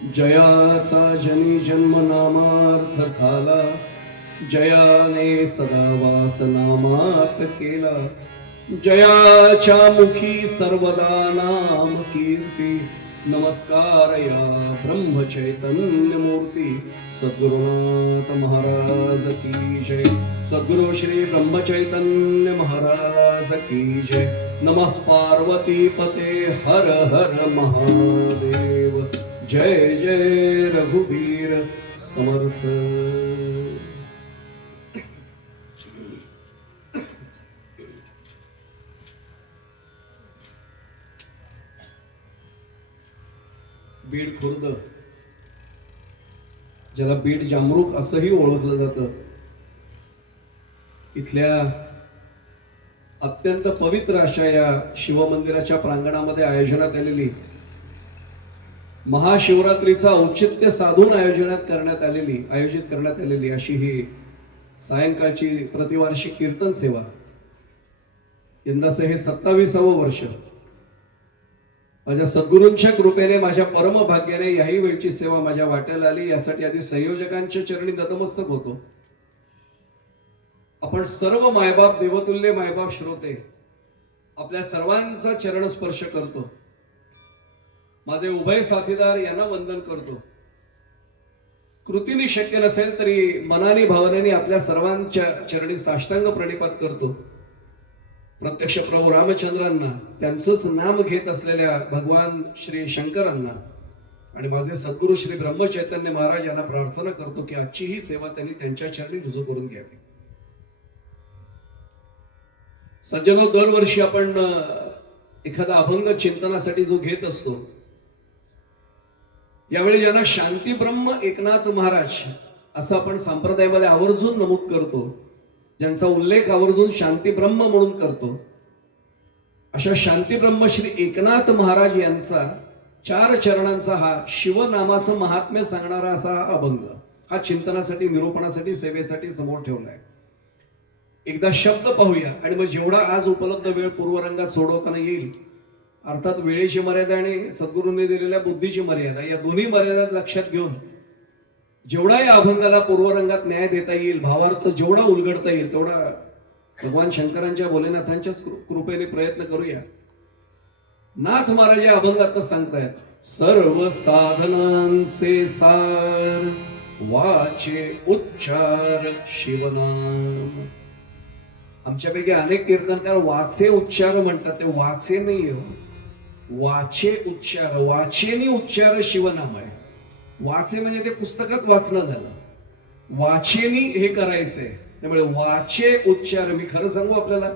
जयाचा जनी जन्म नामार्थ झाला, जयाने सदा वास नामात केला. जयाच्या मुखी सर्वदा नाम कीर्ती, नमस्कार या ब्रह्म चैतन्य मूर्ती. सद्गुरुनाथ महाराज की जय. सद्गुरु श्री ब्रह्म चैतन्य महाराज की जय. नमः पार्वती पते हर हर महादेव. जय जय रघुवीर समर्थ. बीड खुर्द, ज्याला बीड जामरूक असंही ओळखलं जातं, इथल्या अत्यंत पवित्र अशा या शिवमंदिराच्या प्रांगणामध्ये आयोजनात आलेली महाशिवरात्रीचा औचित्य साधून आयोजित करण्यात आलेली अशी ही सायंकाळची प्रतिवार्षिक कीर्तन सेवा. यंदाचं हे 27वे वर्ष. माझ्या सद्गुरूंच्या कृपेने, माझ्या परमभाग्याने याही वेळची सेवा माझ्या वाट्याला आली. यासाठी आधी संयोजकांच्या चरणी नतमस्तक होतो. आपण सर्व मायबाप, देवतुल्य मायबाप श्रोते, आपल्या सर्वांचा चरण स्पर्श करतो. माझे उभय साथीदार यांना वंदन करतो. कृतीने शक्य नसेल तरी मनाने भावनेने आपल्या सर्वांच्या चरणी साष्टांग प्रणिपात करतो. प्रत्यक्ष प्रभू रामचंद्रांना, त्यांचंच नाम घेत असलेल्या भगवान श्री शंकरांना आणि माझे सद्गुरू श्री ब्रह्मचैतन्य महाराज यांना प्रार्थना करतो की आजची ही सेवा त्यांनी त्यांच्या चरणी रुजू करून घ्यावी. सज्जनो, दरवर्षी आपण एखादा अभंग चिंतनासाठी जो घेत असतो, यावेळी ज्यांना शांती ब्रह्म एकनाथ महाराज असं आपण संप्रदायामध्ये आवर्जून नमूद करतो, ज्यांचा उल्लेख आवर्जून शांती ब्रह्म म्हणून करतो, अशा शांती ब्रह्म श्री एकनाथ महाराज यांचा 4 चरणांचा हा शिवनामाचं महात्म्य सांगणारा असा हा अभंग, हा चिंतनासाठी, निरूपणासाठी, सेवेसाठी समोर ठेवलाय. एकदा शब्द पाहूया आणि मग जेवढा आज उपलब्ध वेळ पूर्वरंगात सोडवताना येईल, अर्थात वेळेची मर्यादा आणि सद्गुरूंनी दिलेल्या बुद्धीची मर्यादा, या दोन्ही मर्यादा लक्षात घेऊन जेवढा या अभंगाला पूर्वरंगात न्याय देता येईल, भावार्थ जेवढा उलगडता येईल तेवढा भगवान शंकरांच्या, भोलेनाथांच्या कृपेने प्रयत्न करूया. नाथ महाराज या अभंगात सांगतायत, सर्व साधनांचे सार वाचे उच्चार शिवनाम. आमच्यापैकी अनेक कीर्तनकार वाचे उच्चार म्हणतात, ते वाचे नाही हो, वाचे उच्चार. वाचेनी उच्चार शिवनाम आहे. वाचे म्हणजे ते पुस्तकात वाचणं झालं, वाचेनी हे करायचंय. त्यामुळे वाचे उच्चार. मी खरं सांगू, आपल्याला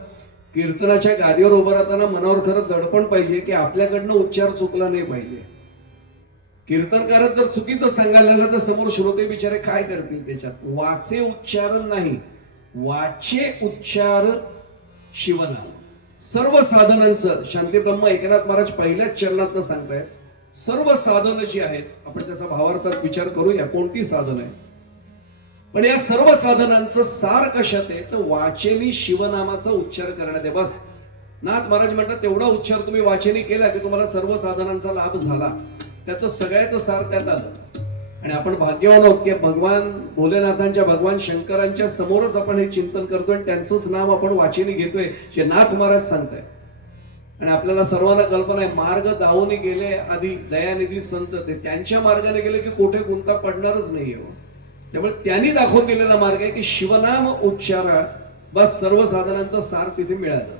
कीर्तनाच्या गादीवर उभं राहताना मनावर खरं दडपण पाहिजे की आपल्याकडनं उच्चार चुकला नाही पाहिजे. कीर्तनकारच जर चुकीचं सांगायला लागलं तर समोर श्रोते बिचारे काय करतील त्याच्यात. वाचे उच्चारण नाही, वाचे उच्चार शिवनाम. सर्व साधनांचं शांती ब्रह्म एकनाथ महाराज पहिल्याच चरणात सांगतायत. सर्व साधनं जी आहेत, आपण त्याचा भावार्थात विचार करूया, कोणती साधन आहे. पण या सर्व साधनांचं सार कशात आहे, तर वाचेनी शिवनामाचा उच्चार करण्यात आहे. बस नाथ महाराज म्हणतात, तेवढा उच्चार तुम्ही वाचेनी केला की तुम्हाला सर्व साधनांचा लाभ झाला. त्याचं सगळ्याचं सार त्यात आलं. आणि आपण भाग्यवान आहोत की भगवान भोलेनाथांच्या, भगवान शंकरांच्या समोरच आपण हे चिंतन करतोय आणि त्यांचंच नाम आपण वाचेनी घेतोय, जे नाथ महाराज सांगताय. आणि आपल्याला सर्वांना कल्पना आहे, मार्ग दावून गेले आधी दयानिधी संत, ते त्यांच्या मार्गाने गेले की कोठे गुंता पडणारच नाहीये. त्यामुळे त्यांनी दाखवून दिलेला मार्ग आहे की शिवनाम उच्चारा, बस सर्व साधनांचं सार तिथे मिळालं.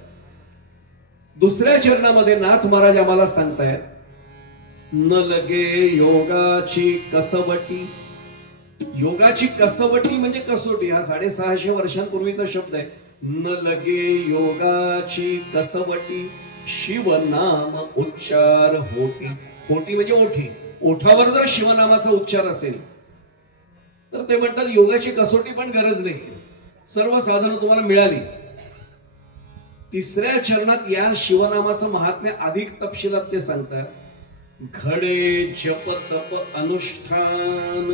दुसऱ्या चरणामध्ये नाथ महाराज आम्हाला सांगतायत, न लगे योगाची कसवटी. योगाची कसवटी म्हणजे कसोटी. हा 650 वर्षांपूर्वीचा शब्द आहे. न लगे योगाची कसवटी, शिवनाम उच्चार होती. होती म्हणजे ओठी. ओठावर जर शिवनामाचा उच्चार असेल तर ते म्हणतात योगाची कसोटी पण गरज नाही, सर्व साधनं तुम्हाला मिळाली. तिसऱ्या चरणात या शिवनामाचं महात्म्य अधिक तपशिलात ते सांगतात. घडे जप तप अनुष्ठान,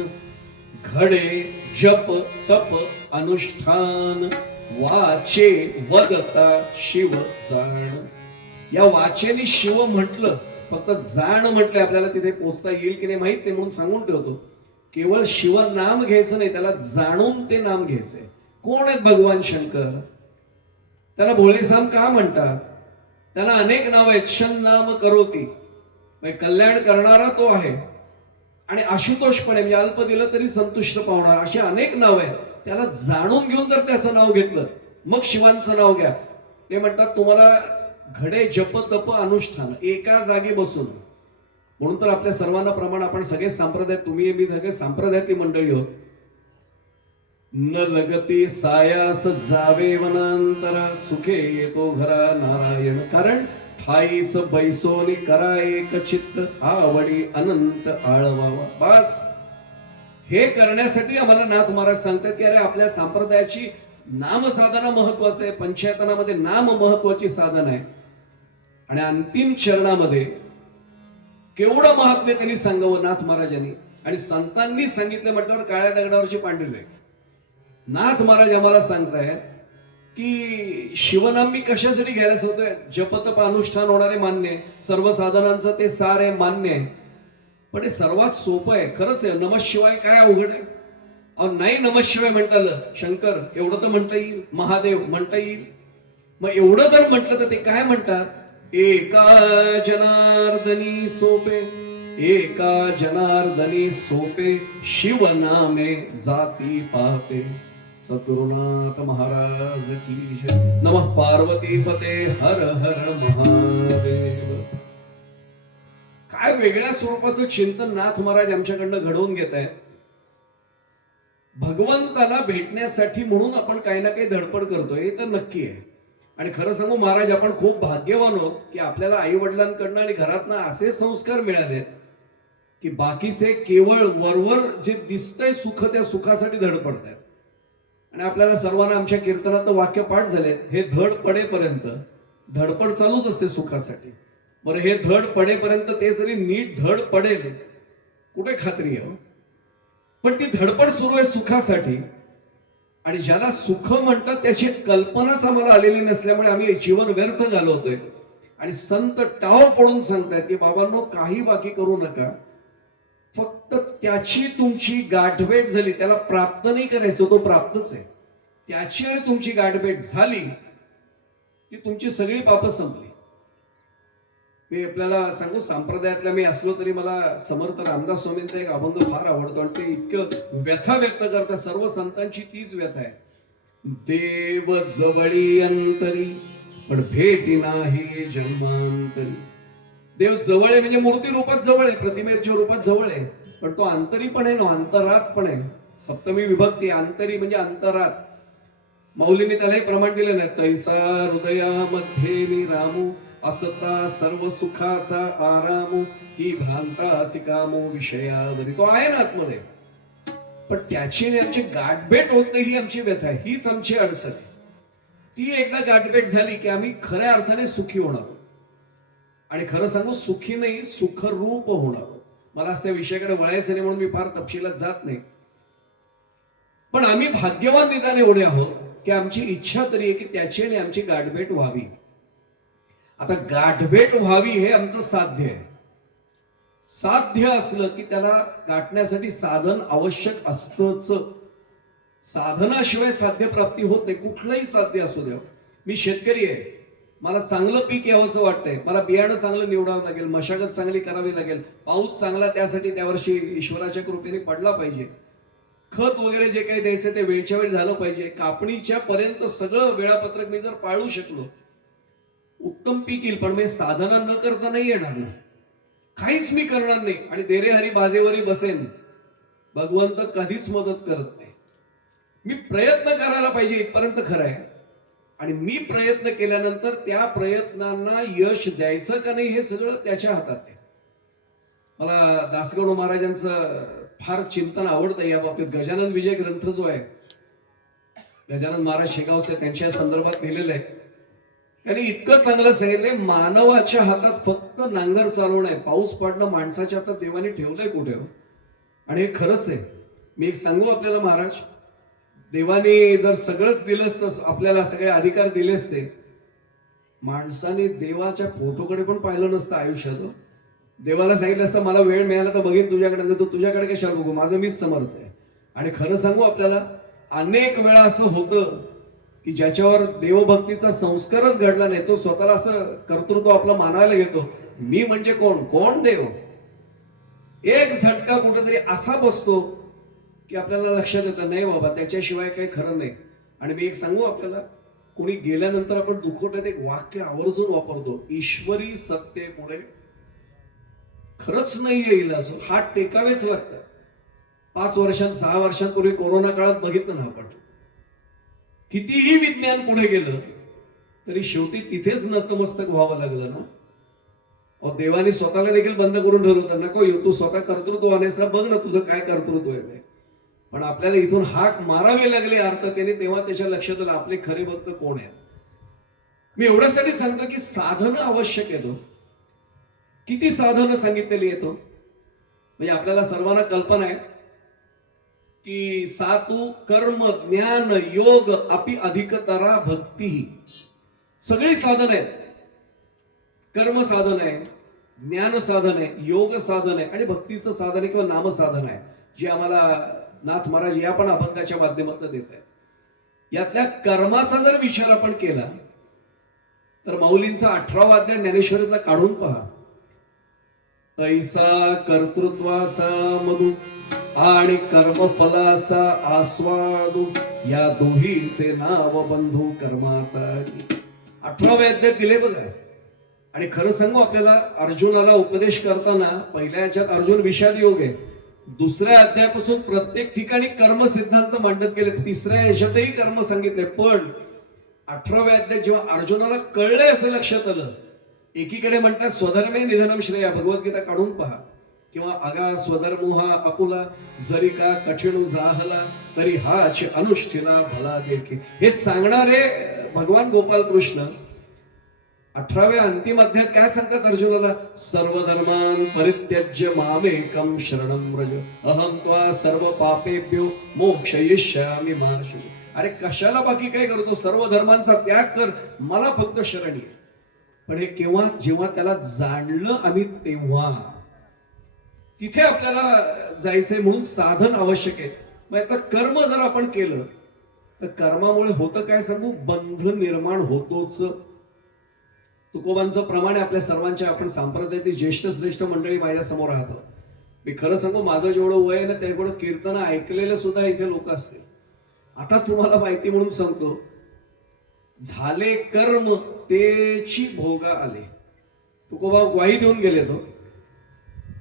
घडे जप तप अनुष्ठान, वाचे वदता शिव जाण. या वाचेने शिव म्हटलं फक्त जाण म्हटलंय, आपल्याला तिथे पोचता येईल की नाही माहित नाही म्हणून सांगून ठेवतो. केवळ शिवनाम घ्यायचं नाही, त्याला जाणून ते नाम घ्यायचंय. कोण आहेत भगवान शंकर? त्याला भोळेसाम का म्हणतात? त्याला अनेक नाव आहेत. शन नाम करोती, म्हणजे कल्याण करणारा तो आहे. आणि आशुतोषपणे म्हणजे अल्प दिलं तरी संतुष्ट पावणार, अशी अनेक नाव आहेत. त्याला जाणून घेऊन जर त्याचं नाव घेतलं, मग शिवांचं नाव घ्या. ते म्हणतात तुम्हाला घडे जप तप अनुष्ठान एका जागी बसून. म्हणून तर आपल्या सर्वांना प्रमाण, आपण सगळे संप्रदाय, तुम्ही मी सगळे संप्रदायातली मंडळी आहोत. न लगती सायास जावे वनांतरा, सुखे येतो घरा नारायण. कारण ठाईच बैसोनी करा एक चित्त, आवडी अनंत आळवावा. बस हे करण्यासाठी आम्हाला नाथ महाराज सांगतात की अरे आपल्या संप्रदायाची नामसाधना महत्वाचं आहे. पंचायतनामध्ये नाम महत्वाची साधन आहे. आणि अंतिम चरणामध्ये केवढं महात्म्य त्यांनी सांगावं नाथ महाराजांनी, आणि संतांनी सांगितले म्हटल्यावर काळ्या दगडावरची पांढरी रेघ. नाथ महाराज आम्हाला सांगतायत की शिवनाम मी कशासाठी घ्यायला होतोय? जपतप अनुष्ठान होणारे मान्य आहे, सर्व साधनांचं ते सार आहे मान्य आहे, पण हे सर्वात सोपं आहे. खरंच आहे. नमः शिवाय काय अवघड आहे? अहो नाही नमः शिवाय म्हणता आलं, शंकर एवढं तर म्हणता येईल, महादेव म्हणता येईल. मग एवढं जर म्हटलं तर ते काय म्हणतात? एका जनार्दनी सोपे, एका जनार्दनी सोपे, शिवनामे जाती पाहते. सद्गुरुनाथ महाराज की जय. नमः पार्वती पते हर हर महादेव. काय वेगळ्या स्वरूपाचं चिंतन नाथ महाराज आमच्याकडनं घडवून घेत आहेत. भगवंताला भेटण्यासाठी म्हणून आपण काही ना काही धडपड करतोय, हे तर नक्की आहे. आणि खरं सांगू महाराज, आपण खूप भाग्यवान आहोत की आपल्याला आई वडिलांकडनं आणि घरातनं असे संस्कार मिळाले की बाकीचे केवळ वरवर जे दिसतंय सुख, त्या सुखासाठी धडपडत आहेत. आणि आपल्याला सर्वांना आमच्या कीर्तनात वाक्य पाठ झाले, हे धड पडेपर्यंत धडपड चालूच असते सुखासाठी. बरं हे धड पडेपर्यंत ते जरी नीट धड पडेल कुठे खात्री आहे? पण ती धडपड सुरू आहे सुखासाठी. आणि ज्याला सुख म्हणतात त्याची कल्पनाच आम्हाला आलेली नसल्यामुळे आम्ही जीवन व्यर्थ घालवतोय. आणि संत टाव पडून सांगतात की बाबांनो काही बाकी करू नका, फक्त त्याची तुमची गाठभेट झाली, त्याला प्राप्त नाही करायचं, तो प्राप्तच आहे. त्याची आणि तुमची गाठभेट झाली की तुमची सगळी पापं संपली. मी आपल्याला सांगू, संप्रदायातला मी असलो तरी मला समर्थ रामदास स्वामींचा एक अभंग फार आवडतो, आणि ते इतकं व्यथा व्यक्त करतात. सर्व संतांची तीच व्यथा आहे. देव जवळी अंतरी, पण भेटी नाही जन्मांतरी. देव जवळ आहे म्हणजे मूर्ती रूपात जवळ आहे, प्रतिमेच्या रूपात जवळ आहे, पण तो अंतरी पण आहे ना, अंतरात पण आहे. सप्तमी विभक्ती, अंतरी म्हणजे अंतरात. माऊलींनी त्यालाही प्रमाण दिलं नाही, तैसा हृदयामध्ये मी रामू, असता सर्व सुखाचा आरामू, की भ्रांता सिकामो विषयावरी. तो आहे ना आतमध्ये, पण त्याची आमची गाठभेट होत नाही, ही आमची व्यथा आहे, हीच आमची अडचण आहे. ती एकदा गाठभेट झाली की आम्ही खऱ्या अर्थाने सुखी होणार. आणि खरं सांगू, सुखी नाही सुखरूप होणार. मला त्या विषयाकडे वळायचं नाही म्हणून मी फार तपशिलात जात नाही. पण आम्ही भाग्यवान निदान एवढे आहोत की आमची इच्छा तरी आहे की त्याची आणि आमची गाठभेट व्हावी. आता गाठभेट व्हावी हे आमचं साध्य आहे. साध्य असलं की त्याला गाठण्यासाठी साधन आवश्यक असतंच. साधनाशिवाय साध्य प्राप्ती होत नाही, कुठलंही साध्य असू द्या. मी शेतकरी आहे, मला चांगलं पीक यावंसं वाटतंय, मला बियाणं चांगलं निवडावं लागेल, मशागत चांगली करावी लागेल, पाऊस चांगला त्यासाठी त्यावर्षी ईश्वराच्या कृपेने पडला पाहिजे, खत वगैरे जे काही द्यायचं ते वेळच्या वेळी झालं पाहिजे, कापणीच्या पर्यंत सगळं वेळापत्रक मी जर पाळू शकलो, उत्तम पीक येईल. पण मी साधना न करता नाही येणार ना, काहीच मी करणार नाही आणि देरेहरी बाजेवरी बसेन, भगवंत कधीच मदत करत नाही. मी प्रयत्न करायला पाहिजे इथपर्यंत खरं आहे. आणि मी प्रयत्न केल्यानंतर त्या प्रयत्नांना यश द्यायचं का नाही हे सगळं त्याच्या हातात आहे. मला दासगणू महाराजांचं फार चिंतन आवडतं या बाबतीत. गजानन विजय ग्रंथ जो आहे, गजानन महाराज शेगावचे, त्यांच्या संदर्भात लिहिलेलं आहे. त्यांनी इतकं चांगलं सांगितलंय, मानवाच्या हातात फक्त नांगर चालवणं आहे, पाऊस पाडणं माणसाच्या हातात देवाने ठेवलंय कुठे? आणि हे खरंच आहे. मी एक सांगू आपल्याला महाराज, देवाने जर सगळंच दिलंच तर आपल्याला सगळे अधिकार दिलेच ते, माणसाने देवाच्या फोटोकडे पण पाहिलं नसतं आयुष्यात. देवाला सांगितलं असतं मला वेळ मिळाला तर बघीन तुझ्याकडे, नाही तर तुझ्याकडे कशाला बघू, माझं मीच समर्थ आहे. आणि खरं सांगू आपल्याला, अनेक वेळा असं होतं की ज्याच्यावर देवभक्तीचा संस्कारच घडला नाही, तो स्वतःला असं कर्तृत्व आपलं मानायला घेतो, मी म्हणजे कोण, कोण देव. एक झटका कुठेतरी असा बसतो की आपल्याला लक्षात येतं नाही बाबा त्याच्याशिवाय काही खरं नाही. आणि मी एक सांगू आपल्याला, कोणी गेल्यानंतर आपण दुखवट्यात एक वाक्य आवर्जून वापरतो, ईश्वरी सत्तेमुळे खरंच नाही येईल असं, हात टेकावेच लागतात. 5 वर्षांत 6 वर्षांपूर्वी कोरोना काळात बघितलं ना आपण, कितीही विज्ञान पुढे गेलं तरी शेवटी तिथेच नतमस्तक व्हावं लागलं ना. अहो देवाने स्वतःला देखील बंद करून ठेवलं होतं, नको येऊ तू स्वतः कर्तृत्व आहेस ना, बघ ना तुझं काय कर्तृत्व आहे. पण आपल्याला इथून हाक मारावी लागली अर्थतेने, तेव्हा त्याच्या लक्षात आलं आपले खरे भक्त कोण आहे. मी एवढ्यासाठी सांगतो की साधनं आवश्यक येतो. किती साधनं सांगितलेली येतो, म्हणजे आपल्याला सर्वांना कल्पना आहे की सातू कर्म ज्ञान योग अपि अधिकतरा भक्ती, सगळी साधन आहेत. कर्म साधन आहे, ज्ञान साधन आहे, योग साधन आहे आणि भक्तीचं साधन आहे किंवा नाम साधन आहे, जे आम्हाला नाथ महाराज या पण अभंगाच्या माध्यमातून देत आहेत. यातल्या कर्माचा जर विचार आपण केला तर माऊलींचा 18वा अध्याय ज्ञानेश्वरीतला काढून पहा. तैसा कर्तृत्वाचा मधु आणि कर्मफलाचा आस्वादू, या दोहीचे नाव बंधू कर्माचा. 18वे अध्याय दिले बघा. आणि खरं सांगू आपल्याला, अर्जुनाला उपदेश करताना पहिल्या याच्यात अर्जुन विषाद योग आहे, दुसऱ्या अध्यायापासून प्रत्येक ठिकाणी कर्म सिद्धांत मांडत गेले, तिसऱ्या याच्यातही कर्म सांगितले. पण 18व्या अध्यायात जेव्हा अर्जुनाला कळलंय असं लक्षात आलं, एकीकडे म्हणतात स्वधर्मे निधनम श्रेया, भगवद्गीता काढून पहा, किंवा अगा स्वधर्मोहा अपुला, जरी का कठीण जाहला तरी हाच अनुष्ठिला भला देखील, हे सांगणारे भगवान गोपाल कृष्ण 18व्या अंतिम अध्यायात काय सांगतात अर्जुनाला, सर्वधर्मान परित्यज्य मामेकम शरणं व्रज अहम त्वा सर्व पापेभ्यो मोक्षयिष्यामि मा शुच. अरे कशाला बाकी काय करतो, सर्व धर्मांचा त्याग कर, मला फक्त शरण ये. पण हे केव्हा, जेव्हा त्याला जाणलं आम्ही तेव्हा. तिथे आपल्याला जायचंय, म्हणून साधन आवश्यक आहे. मग आता कर्म जर आपण केलं तर कर्मामुळे होतं काय सांगू, बंध निर्माण होतोच. तुकोबांचं प्रमाण आहे आपल्या सर्वांच्या, आपण संप्रदायातील ज्येष्ठ श्रेष्ठ मंडळी माझ्या समोर राहतो. मी खरं सांगू, माझं जेवढं वय आहे ना तेवढं कीर्तन ऐकलेलं सुद्धा इथे लोक असतील. आता तुम्हाला माहिती म्हणून सांगतो, झाले कर्म तेची भोगा आले. तुकोबा ग्वाही देऊन गेले तो.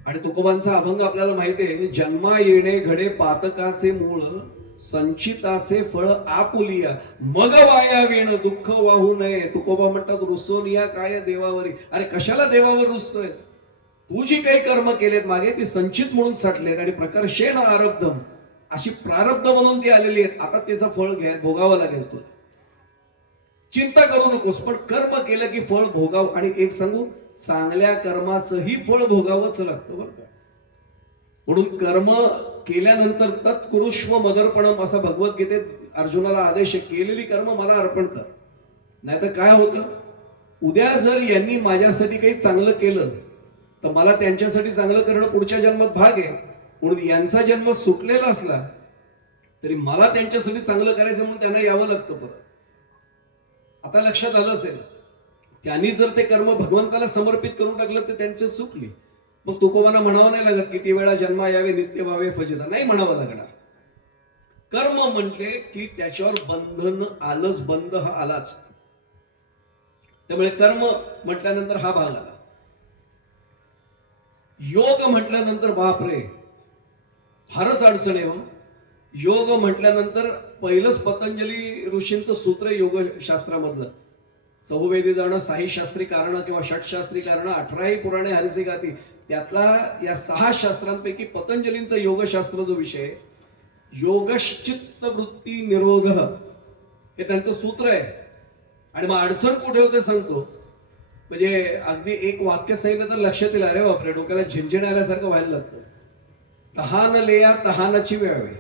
आणि तुकोबांचा अभंग आपल्याला माहिती आहे, जन्मा येणे घडे पातकाचे मूळ, संचिताचे फळ आपुलिया, मग वाया वेण दुःख वाहू नये. तुकोबा म्हणतात रुसोनिया काय देवावरी. अरे कशाला देवावर रुसतोयस, तू जी काही कर्म केलेत मागे ती संचित म्हणून साठलेत आणि प्रकर्षेण आरब्धम, अशी प्रारब्ध म्हणून ती आलेली आहेत. आता त्याचं फळ भोगावं लागेल तुला. चिंता करू नकोस, पण कर्म केलं की फळ भोगाव. आणि एक सांगू, चांगल्या कर्माचंही फळ भोगावंच लागतं बरं का. म्हणून कर्म केल्यानंतर तत्कुरुष्व मदर्पणम असा भगवद्गीतेत अर्जुनाला आदेश, केलेली कर्म मला अर्पण कर. नाहीतर काय होतं, उद्या जर यांनी माझ्यासाठी काही चांगलं केलं तर मला त्यांच्यासाठी चांगलं करणं पुढच्या जन्मात भाग आहे. म्हणून यांचा जन्म सुटलेला असला तरी मला त्यांच्यासाठी चांगलं करायचं म्हणून त्यांना यावं लागतं परत. आता लक्षात आलं असेल, त्यांनी जर ते कर्म भगवंताला समर्पित करून टाकलं तर त्यांचे सुटली. मग तुकोबांना म्हणावं नाही लागत किती वेळा जन्मा यावे नित्य व्हावे फजिता, नाही म्हणावं लागणार. कर्म म्हटले की त्याच्यावर बंधन आलंच, बंध हा आलाच. त्यामुळे कर्म म्हटल्यानंतर हा भाग आला. योग म्हटल्यानंतर बापरे फारच अडचण आहे. योग म्हटल्यानंतर पहिलंच पतंजली ऋषींचं सूत्र योगशास्त्रामधलं, चहुवेदी जाणं, साही शास्त्री कारण किंवा षटशास्त्री कारण, 18ही पुराणे हरिसी गाती, त्यातला या 6 शास्त्रांपैकी पतंजलींचं योगशास्त्र जो विषय, योगश्चित्त वृत्ती निरोध, हे त्यांचं सूत्र आहे. आणि मग अडचण कुठे होते सांगतो. म्हणजे अगदी एक वाक्य सांगितलं तर लक्षात येईल, अरे बापरे डोक्याला झिंझिण आल्यासारखं व्हायला लागतं. तहान लेया तहानाची वेळावे.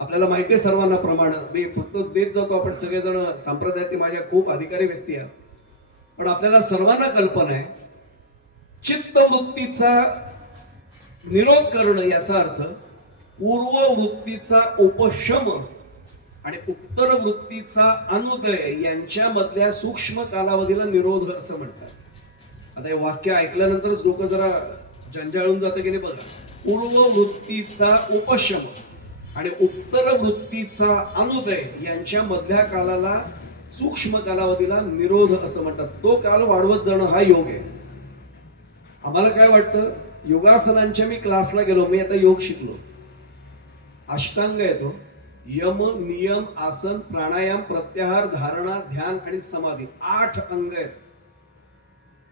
आपल्याला माहिती आहे सर्वांना प्रमाण, मी फक्त देत जातो, आपण सगळेजण संप्रदायातील माझ्या खूप अधिकारी व्यक्ती आहेत, पण आपल्याला सर्वांना कल्पना आहे चित्तवृत्तीचा निरोध करणं याचा अर्थ पूर्ववृत्तीचा उपशम आणि उत्तर वृत्तीचा अनुदय यांच्यामधल्या सूक्ष्म कालावधीला निरोध असं म्हणतात. आता हे वाक्य ऐकल्यानंतरच लोक जरा जंजाळून जातं की नाही बघा. पूर्ववृत्तीचा उपशम आणि उत्तर वृत्तीचा अनुदय यांच्या मधल्या कालाला सूक्ष्म कालावधीला निरोध असं म्हणतात. तो काल वाढवत जाणं हा योग आहे. आम्हाला काय वाटतं, योगासनांच्या मी क्लासला गेलो, मी आता योग शिकलो. अष्टांग येतो, यम, नियम, आसन, प्राणायाम, प्रत्याहार, धारणा, ध्यान आणि समाधी, 8 अंग आहेत.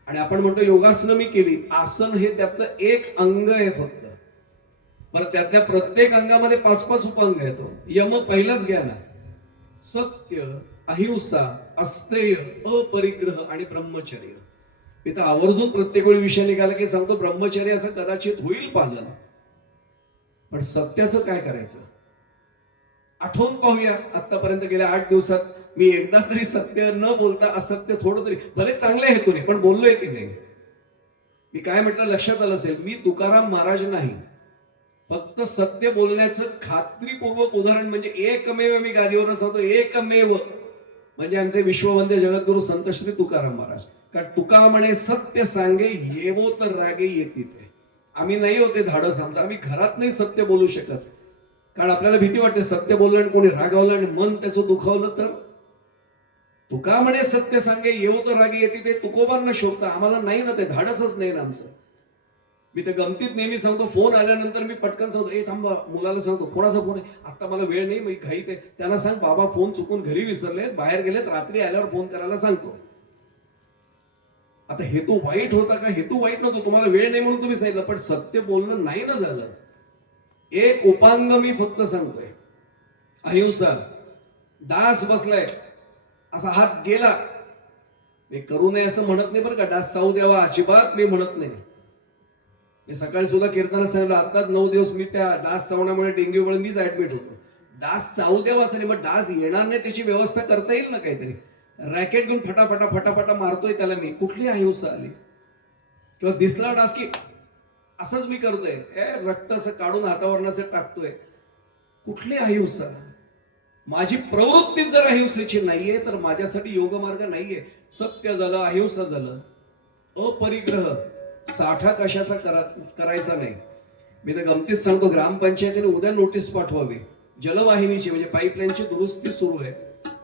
आणि आपण म्हणतो योगासनं मी केली. आसन हे त्यातलं एक अंग आहे फक्त. बरं, त्यातल्या प्रत्येक अंगामध्ये 5-5 उपांग येतो. यम पहिलंच घ्या ना, सत्य, अहिंसा, अस्तेय, अपरिग्रह आणि ब्रह्मचर्य. इथं आवर्जून प्रत्येक वेळी विषय निघाला की सांगतो ब्रह्मचर्याचं कदाचित होईल पालन, पण सत्याचं काय करायचं आठवून पाहूया. आतापर्यंत गेल्या 8 दिवसात मी एकदा तरी सत्य न बोलता असत्य थोडं तरी, भले चांगल्या हेतूने पण बोललोय की नाही. मी काय म्हटलं लक्षात आलं असेल, मी तुकाराम महाराज नाही. फक्त सत्य बोलण्याचं खात्रीपूर्वक उदाहरण म्हणजे एकमेव, मी गादीवर सांगतो एकमेव, म्हणजे आमचे विश्ववंद्य जगद्गुरु संत श्री तुकाराम महाराज. कारण तुका म्हणे सत्य सांगे येवो तर रागे येते. आम्ही नाही होते धाडस आमचं, आम्ही घरात नाही सत्य बोलू शकत. कारण आपल्याला भीती वाटते सत्य बोललं आणि कोणी रागावलं आणि मन त्याचं दुखावलं तर. तुका म्हणे सत्य सांगे येवो तर रागे येते, ते तुकोबांना शोभतं, आम्हाला नाही ना, ते धाडसच नाही ना आमचं. मी तर गमतीत नेहमी सांगतो, फोन आल्यानंतर मी पटकन सांगतो, ए थांबा, मुलाला सांगतो कोणाचा फोन आहे, आता मला वेळ नाही, मी घाईत आहे. त्यांना सांग बाबा फोन चुकून घरी विसरलेत, बाहेर गेलेत, रात्री आल्यावर फोन करायला सांगतो. आता हेतू वाईट होता का? हेतू वाईट नव्हतो, तुम्हाला वेळ नाही म्हणून तुम्ही सांगितलं, पण सत्य बोलणं नाही ना झालं. एक उपांग मी फक्त सांगतोय, अहिंसा. डास बसलाय, असा हात गेला, मी करू नये असं म्हणत नाही बरं का, डास चावू द्यावा अजिबात मी म्हणत नाही. मी सकाळी सुद्धा कीर्तनात सांगितलं, आताच 9 दिवस मी त्या डास चावण्यामुळे, डेंग्यूमुळे मीच ऍडमिट होतो. डास चावू द्यावा असं नाही, मग डास येणार नाही त्याची व्यवस्था करता येईल ना काहीतरी. रॅकेट घेऊन फटाफटा फटाफटा मारतोय त्याला मी, कुठली अहिंसा आली? किंवा दिसला डास की असंच मी करतोय, रक्त असं काढून हातावरणाचं टाकतोय, कुठली अहिंसा? माझी प्रवृत्ती जर अहिंसेची नाहीये तर माझ्यासाठी योगमार्ग नाहीये. सत्य झालं, अहिंसा झालं, अपरिग्रह, साठा कशाचा करायचा नाही. मी तर गमतीत सांगतो, ग्रामपंचायतीने उद्या नोटीस पाठवावी, जलवाहिनीची म्हणजे पाईपलाईनची दुरुस्ती सुरू आहे,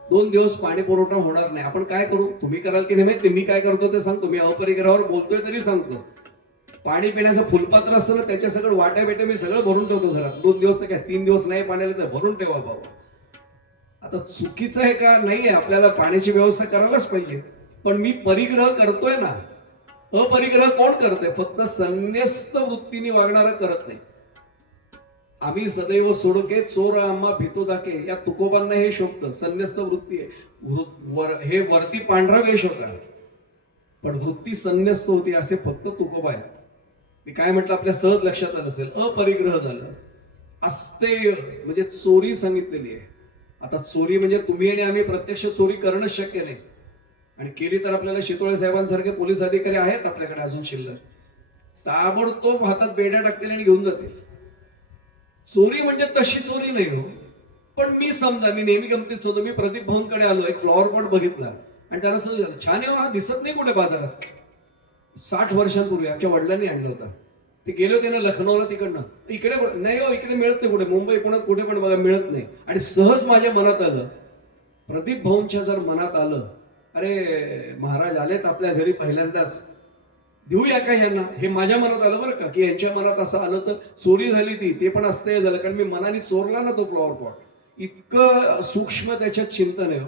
2 दिवस पाणी पुरवठा होणार नाही. आपण काय करू, तुम्ही कराल की नाही माहिती, मी काय करतो ते सांगतो. मी अपरिग्रहावर बोलतोय तरी सांगतो. पाणी पिण्याचं फुलपात्र असतं ना, त्याच्या सगळं वाट्या बेट्या मी सगळं भरून ठेवतो घरात. 2 दिवस काय 3 दिवस नाही पाण्याला तर भरून ठेवा बाबा. आता चुकीचं आहे का? नाहीये, आपल्याला पाण्याची व्यवस्था करायलाच पाहिजे, पण मी परिग्रह करतोय ना. अपरिग्रह कोण करतोय? फक्त संन्यस्त वृत्तीने वागणारा करत नाही. आम्ही सदैव सोडके चोर आम्हा भीतो दाके, या तुकोबांना हे शोभतं, संन्यस्त वृत्ती आहे. हे वरती पांढरा वेश होता, पण वृत्ती संन्यस्त होती, असे फक्त तुकोबा आहेत. मी काय म्हटलं आपल्या सहज लक्षात आलं असेल, अपरिग्रह झालं. अस्तेय म्हणजे चोरी सांगितलेली आहे. आता चोरी म्हणजे तुम्ही आणि आम्ही प्रत्यक्ष चोरी करणं शक्य नाही, आणि केली तर आपल्याला शितोळे साहेबांसारखे पोलीस अधिकारी आहेत आपल्याकडे अजून शिल्लक, ताबडतोब हातात बेड्या टाकतील आणि घेऊन जातील. चोरी म्हणजे तशी चोरी नाही हो. पण मी समजा, मी नेहमी गमतीत सांगतो, मी प्रदीप भाऊंकडे आलो, एक फ्लॉवर पॉट बघितला आणि त्याला समजलं छान आहे, हा दिसत नाही कुठे बाजारात. 60 वर्षांपूर्वी आमच्या वडिलांनी आणलं होतं. ते गेले होते ना लखनौला, तिकडनं इकडे नाही हो, इकडे मिळत नाही कुठे, मुंबई पुण्यात कुठे पण बघा मिळत नाही. आणि सहज माझ्या मनात आलं, प्रदीप भाऊंच्या जर मनात आलं, अरे महाराज आलेत आपल्या घरी पहिल्यांदाच, देऊया का यांना, हे माझ्या मनात आलं बरं का, की यांच्या मनात असं आलं तर चोरी झाली ती, ते पण अस्तेय झालं, कारण मी मनाने चोरला ना तो फ्लॉवर पॉट. इतकं सूक्ष्म त्याच्यात चिंतन आहे.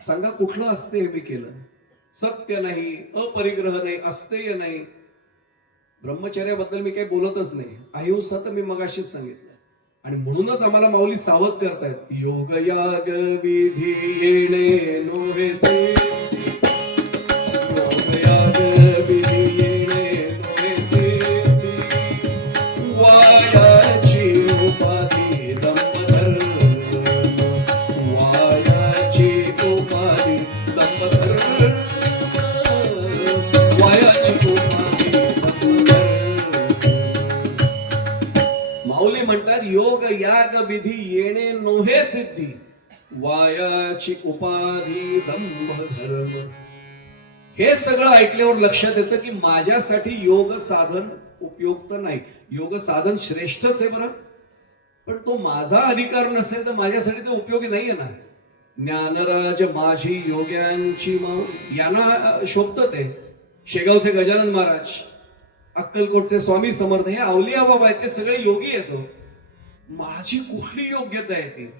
सांगा कुठलं अस्तेय मी केलं? सत्य नाही, अपरिग्रह नाही, अस्तेय नाही. ब्रह्मचर्याबद्दल मी काही बोलतच नाही. अहिंसा तर मी मगाशीच सांगितलं, आणि म्हणूनच आम्हाला माऊली सावध करतायत, योग याग विधी येणे नोहेसे, योग याग विधी येणे नोहेसे, वायाची उपाधी दंपधर, वायाची उपाधी दंपधर, वायाची उपाधी माऊली म्हणतात, योग याग विधी येणे नोहे सिद्धी, वायाची उपाधी दंभ धर्म. हे सगळं ऐकल्यावर लक्षात येतं की माझ्यासाठी योग साधन उपयुक्त नाही. योग साधन श्रेष्ठच आहे बरं, पण तो माझा अधिकार नसेल तर माझ्यासाठी ते उपयोगी नाहीये ना. ज्ञानराज माझी योग्यांची माऊली, यांना शोभत ते. शेगावचे गजानन महाराज, अक्कलकोटचे स्वामी समर्थ, हे अवलिया बाबा आहेत, ते सगळे योगी येतो. माझी कुठली योग्यता आहे ती?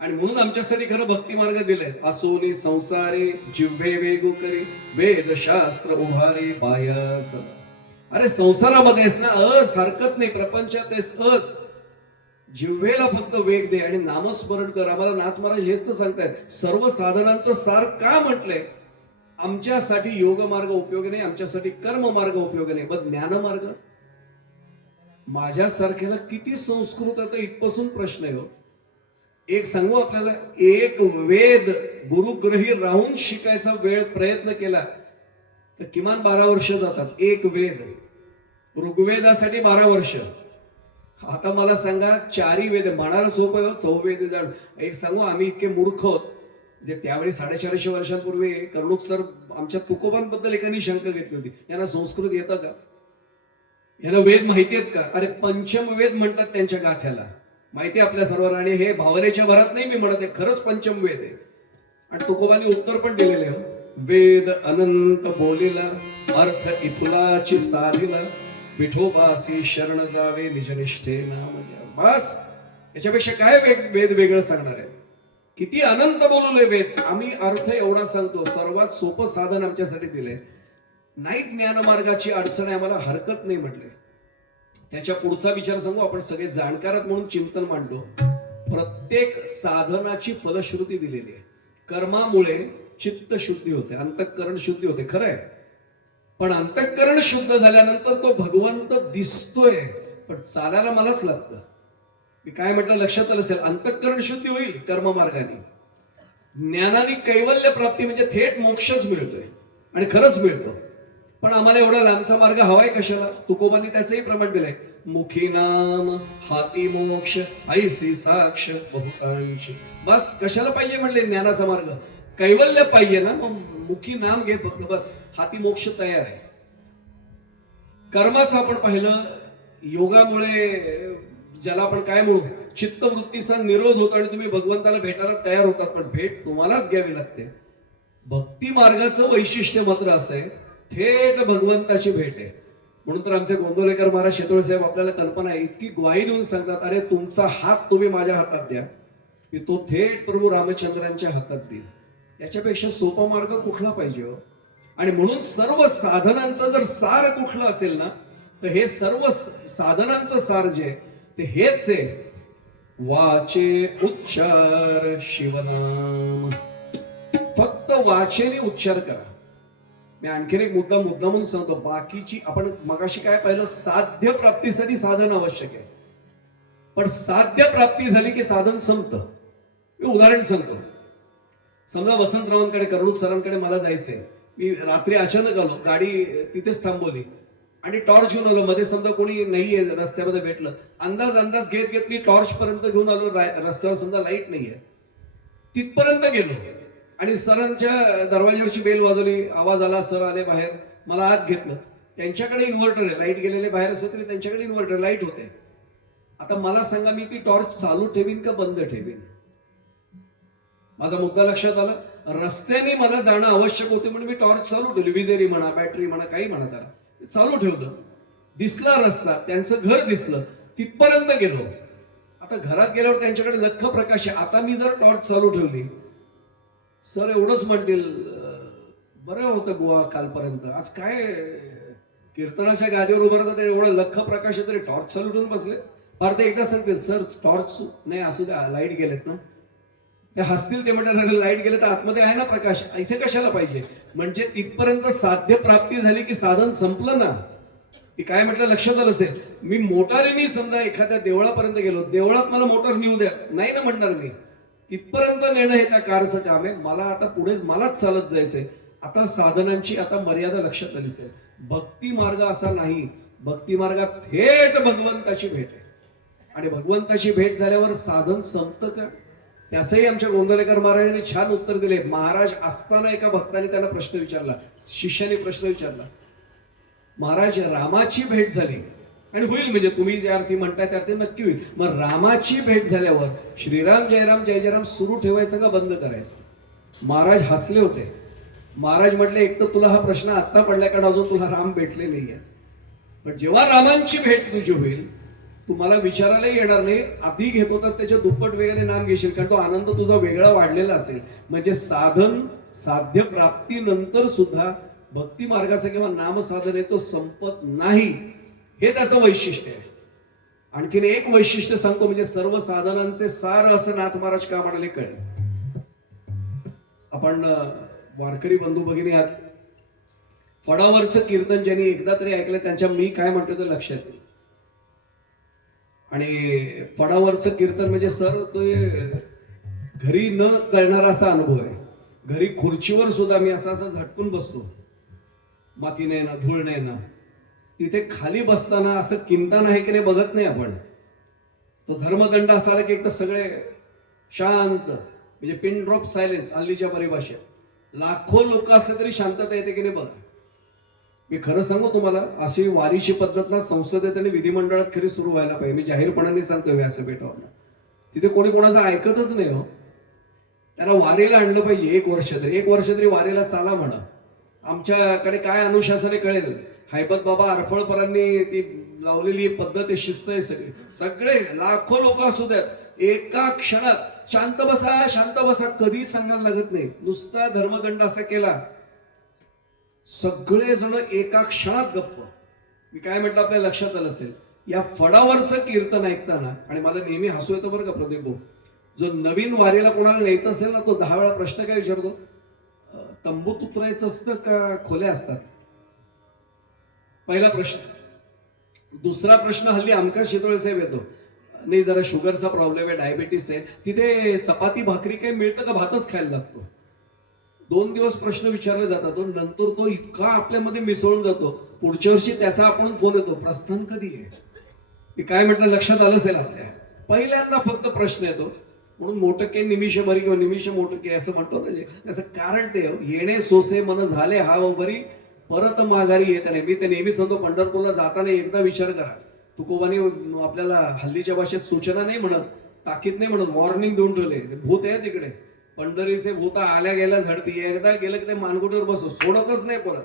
आणि म्हणून आमच्यासाठी खरं भक्ती मार्ग दिलाय. असोनी संसारे जिव्हे वेगू करी, वेद शास्त्र उभारे पायास. अरे संसारामध्ये आहेस ना, हरकत नाही, प्रपंचात आहेस, जिव्हेला फक्त वेग दे आणि नामस्मरण कर. आम्हाला नाथ महाराज हेच तर सांगतायत, सर्व साधनांचं सार का म्हटलंय? आमच्यासाठी योग मार्ग उपयोगी नाही, आमच्यासाठी कर्म मार्ग उपयोगी नाही, मग ज्ञान मार्ग माझ्यासारख्याला किती संस्कृत आहे इथपासून प्रश्न आहे. एक सांगू आपल्याला, एक वेद गुरुग्रही राहून शिकायचा वेळ प्रयत्न केला तर किमान 12 वर्ष जातात. एक वेद, ऋग्वेदासाठी 12 वर्ष. आता मला सांगा, 4 वेद म्हणायला सोपं आहे, 4 वेद जाण. एक सांगू, आम्ही इतके मूर्ख होत, म्हणजे त्यावेळी 450 वर्षांपूर्वी कर्णुक सर आमच्या तुकोबांबद्दल एकाने शंका घेतली होती, यांना संस्कृत येतं का, यांना वेद माहिती आहेत का? अरे पंचम वेद म्हणतात त्यांच्या गाथ्याला, माहिती आपल्या सर्वांना. आणि हे भावनेच्या भरात नाही मी म्हणत आहे, खरंच पंचम वेद आहे. आणि तुकोबांनी उत्तर पण दिलेले हो, वेद अनंत बोलिला, अर्थ इथुलाची साधिला, विठोबासी शरण जावे निजनिष्ठे नाम द्या. बस, याच्यापेक्षा काय वेद वेगळं सांगणार आहे? किती अनंत बोलवले वेद, आम्ही अर्थ एवढा सांगतो. सर्वात सोपं साधन आमच्यासाठी दिले. नाही ज्ञानमार्गाची अडचण आहे, आम्हाला हरकत नाही म्हटले. त्याच्या पुढचा विचार सांगू, आपण सगळे जाणकार म्हणून चिंतन मांडलो. प्रत्येक साधनाची फलश्रुती दिलेली आहे. कर्मामुळे चित्त शुद्धी होते, अंतःकरण शुद्धी होते, खरं आहे. पण अंतःकरण शुद्ध झाल्यानंतर तो भगवंत दिसतोय, पण चालायला मलाच लागतं. मी काय म्हटलं लक्षात आलं असेल, अंतःकरण शुद्धी होईल कर्ममार्गाने. ज्ञानाने कैवल्य प्राप्ती म्हणजे थेट मोक्षच मिळतोय, आणि खरंच मिळतो. पण आम्हाला एवढा लांबचा मार्ग हवाय कशाला? तुकोबांनी त्याचंही प्रमाण दिलंय, मुखी नाम हाती मोक्ष ऐसी साक्ष बहुतांची. बस कशाला पाहिजे म्हणले ज्ञानाचा मार्ग? कैवल्य पाहिजे ना, मग मुखी नाम घेत फक्त बस, हाती मोक्ष तयार आहे. कर्माचं आपण पाहिलं, योगामुळे ज्याला आपण काय म्हणू, चित्तवृत्तीचा निरोध होतो आणि तुम्ही भगवंताला भेटायला तयार होतात, पण भेट तुम्हालाच घ्यावी लागते. भक्ती मार्गाचं वैशिष्ट्य मात्र असं आहे, थेट भगवंताची भेट आहे. म्हणून तर आमचे गोंदवलेकर महाराज शेतोळे साहेब, आपल्याला कल्पना आहे, इतकी ग्वाही देऊन सांगतात, अरे तुमचा हात तुम्ही माझ्या हातात द्या, मी तो थेट प्रभू रामचंद्रांच्या हातात देईल. याच्यापेक्षा सोपा मार्ग कुठला पाहिजे हो? आणि म्हणून सर्व साधनांचा जर सार कुठला असेल ना, तर हे सर्व साधनांचं सार जे ते हेच आहे, वाचे उच्चार शिवनाम. फक्त वाचेने उच्चार करा. मी आणखीन एक मुद्दा म्हणून सांगतो, बाकीची आपण मगाशी काय पाहिलं, साध्य प्राप्तीसाठी साधन आवश्यक आहे, पण साध्य प्राप्ती झाली की साधन संपतं. मी उदाहरण सांगतो. समजा वसंतरावांकडे, कर्णुक सरांकडे मला जायचंय, मी रात्री अचानक आलो, गाडी तिथेच थांबवली आणि टॉर्च घेऊन आलो. मध्ये समजा कोणी नाहीये, रस्त्यामध्ये भेटलं, अंदाज घेत मी टॉर्च पर्यंत घेऊन आलो. रस्त्यावर समजा लाईट नाहीये, तिथपर्यंत गेलो आणि सरांच्या दरवाज्यावरची बेल वाजवली, आवाज आला, सर आले बाहेर, मला आत घेतलं. त्यांच्याकडे इन्व्हर्टर आहे, लाईट गेलेले बाहेर असलं तरी त्यांच्याकडे इन्व्हर्टर, लाईट होते. आता मला सांगा, मी ती टॉर्च चालू ठेवीन का बंद ठेवीन? माझा मुद्दा लक्षात आला. रस्त्याने मला जाणं आवश्यक होते म्हणून मी टॉर्च चालू ठेवली, विजेरी म्हणा, बॅटरी म्हणा, काही म्हणा, त्याला चालू ठेवलं. दिसला रस्ता, त्यांचं घर दिसलं, तिथपर्यंत गेलो. आता घरात गेल्यावर त्यांच्याकडे लख्ख प्रकाश आहे. आता मी जर टॉर्च चालू ठेवली, सर एवढंच म्हणतील, बरं होतं बुवा कालपर्यंत, आज काय कीर्तनाच्या गादीवर उभं राहतात, एवढं लख्ख प्रकाश आहे तरी टॉर्च चालू ठेवून बसले. फार ते एकदा सांगतील, सर टॉर्च नाही असू द्या, लाईट गेलेत ना. ते हसतील, ते म्हणतात लाईट गेले तर आतमध्ये आहे ना प्रकाश, इथे कशाला पाहिजे? म्हणजे इथपर्यंत साध्य प्राप्ती झाली की साधन संपलं ना. मी काय म्हटलं लक्षात आलं असेल, मी मोटारीने समजा एखाद्या देवळापर्यंत गेलो, देवळात मला मोटार नेऊ द्या, नाही ना म्हणणार मी. तिथपर्यंत नेणं हे त्या कारचं काम आहे. मला आता पुढे मलाच चालत जायचंय. आता साधनांची आता मर्यादा लक्षात आली असेल. भक्ती मार्ग असा नाही, भक्ती मार्गात थेट भगवंताची भेट आहे. आणि भगवंताची भेट झाल्यावर साधन संपतं का? त्याचंही आमच्या गोंदवलेकर महाराजांनी छान उत्तर दिले. महाराज असताना एका भक्ताने त्यांना प्रश्न विचारला, शिष्याने प्रश्न विचारला, महाराज रामाची भेट झाली आणि होईल म्हणजे तुम्ही ज्या अर्थी म्हणताय त्या अर्थी नक्की होईल, मग रामाची भेट झाल्यावर श्रीराम जय जयराम सुरू ठेवायचं का बंद करायचं? महाराज हसले होते. महाराज म्हटले, एक तर तुला हा प्रश्न आत्ता पडलाय कारण अजून तुला राम भेटले नाहीये, पण जेव्हा रामांची भेट तुझी होईल तुम्हाला विचारायलाही येणार नाही, आधी घेत होता त्याच्या दुप्पट वेगाने नाम घेशील, कारण तो आनंद तुझा वेगळा वाढलेला असेल. म्हणजे साधन साध्य प्राप्तीनंतर सुद्धा भक्ती मार्गाचं किंवा नामसाधनेचं संपत नाही, हे त्याचं वैशिष्ट्य आहे. आणखीन एक वैशिष्ट्य सांगतो, म्हणजे सर्व साधनांचे सार असं नाथ महाराज का म्हणाले कळेल. आपण वारकरी बंधू भगिनी आहात, फडावरचं कीर्तन ज्यांनी एकदा तरी ऐकलं त्यांच्या मी काय म्हणतो ते लक्षात येईल. आणि फडावरचं कीर्तन म्हणजे सर तो घरी न कळणारा असा अनुभव आहे. घरी खुर्चीवर सुद्धा मी असं झटकून बसतो, मातीने ना धूळ ना, तिथे खाली बसताना असं किंता नाही की नाही बघत नाही आपण. तो धर्मदंड असा की एक तर सगळे शांत, म्हणजे पिन ड्रॉप सायलेन्स हल्लीच्या परिभाषेत. लाखो लोक असले तरी शांतता येते की नाही बघा. मी खरं सांगू तुम्हाला, अशी वारीची पद्धत ना संसदेत आणि विधिमंडळात खरी सुरू व्हायला पाहिजे. मी जाहीरपणाने सांगतो व्यासपीठावर, तिथे कोणी कोणाचं ऐकतच नाही हो. त्याला वारीला आणलं पाहिजे. एक वर्ष तरी वारीला चाला म्हणा. आमच्याकडे काय अनुशासने कळेल. हैबत बाबा अरफळपरांनी ती लावलेली पद्धत आहे, शिस्त आहे. सगळे लाखो लोक असू द्यात, एका क्षणात शांत बसा कधी सांगायला लागत नाही. नुसता धर्मदंड असा केला, सगळे जण एका क्षणात गप्प. मी काय म्हटलं आपल्या लक्षात आलं असेल, या फडावरचं कीर्तन ऐकताना, आणि मला नेहमी हसू येतं बरं का प्रदीप भाऊ, जो नवीन वारीला कोणाला न्यायचं असेल ना, तो 10 वेळा प्रश्न काय विचारतो, तंबूत उतरायचं असतं का खोल्या असतात? पहिला प्रश्न. दुसरा प्रश्न हल्ली आमका शितोळे साहेब येतो, नाही जरा शुगरचा प्रॉब्लेम आहे, डायबिटीस आहे, तिथे चपाती भाकरी काही मिळतं का भातच खायला लागतो? 2 दिवस प्रश्न विचारले जातात. नंतर तो इतका आपल्यामध्ये मिसळून जातो, पुढच्या वर्षी त्याचा आपण फोन येतो, प्रस्थान कधी आहे? मी काय म्हटलं लक्षात आलं असेल आपल्या. पहिल्यांदा फक्त प्रश्न येतो, म्हणून मोटके निमिष बरी किंवा निमिष मोटके असं म्हणतो ना, त्याचं कारण ते येणे सोसे मन झाले हा बरी परत माघारी येत नाही. मी ते नेहमी सांगतो, पंढरपूरला जाताना एकदा विचार करा. तुकोबाने आपल्याला हल्लीच्या भाषेत सूचना नाही म्हणत, ताकीद नाही म्हणत, वॉर्निंग देऊन ठेवले, भूत आहे तिकडे, पंढरीचे भूता आल्या गेल्या झडपी, एकदा गेलं की ते मानगुटीवर बसो, सोडतच नाही परत.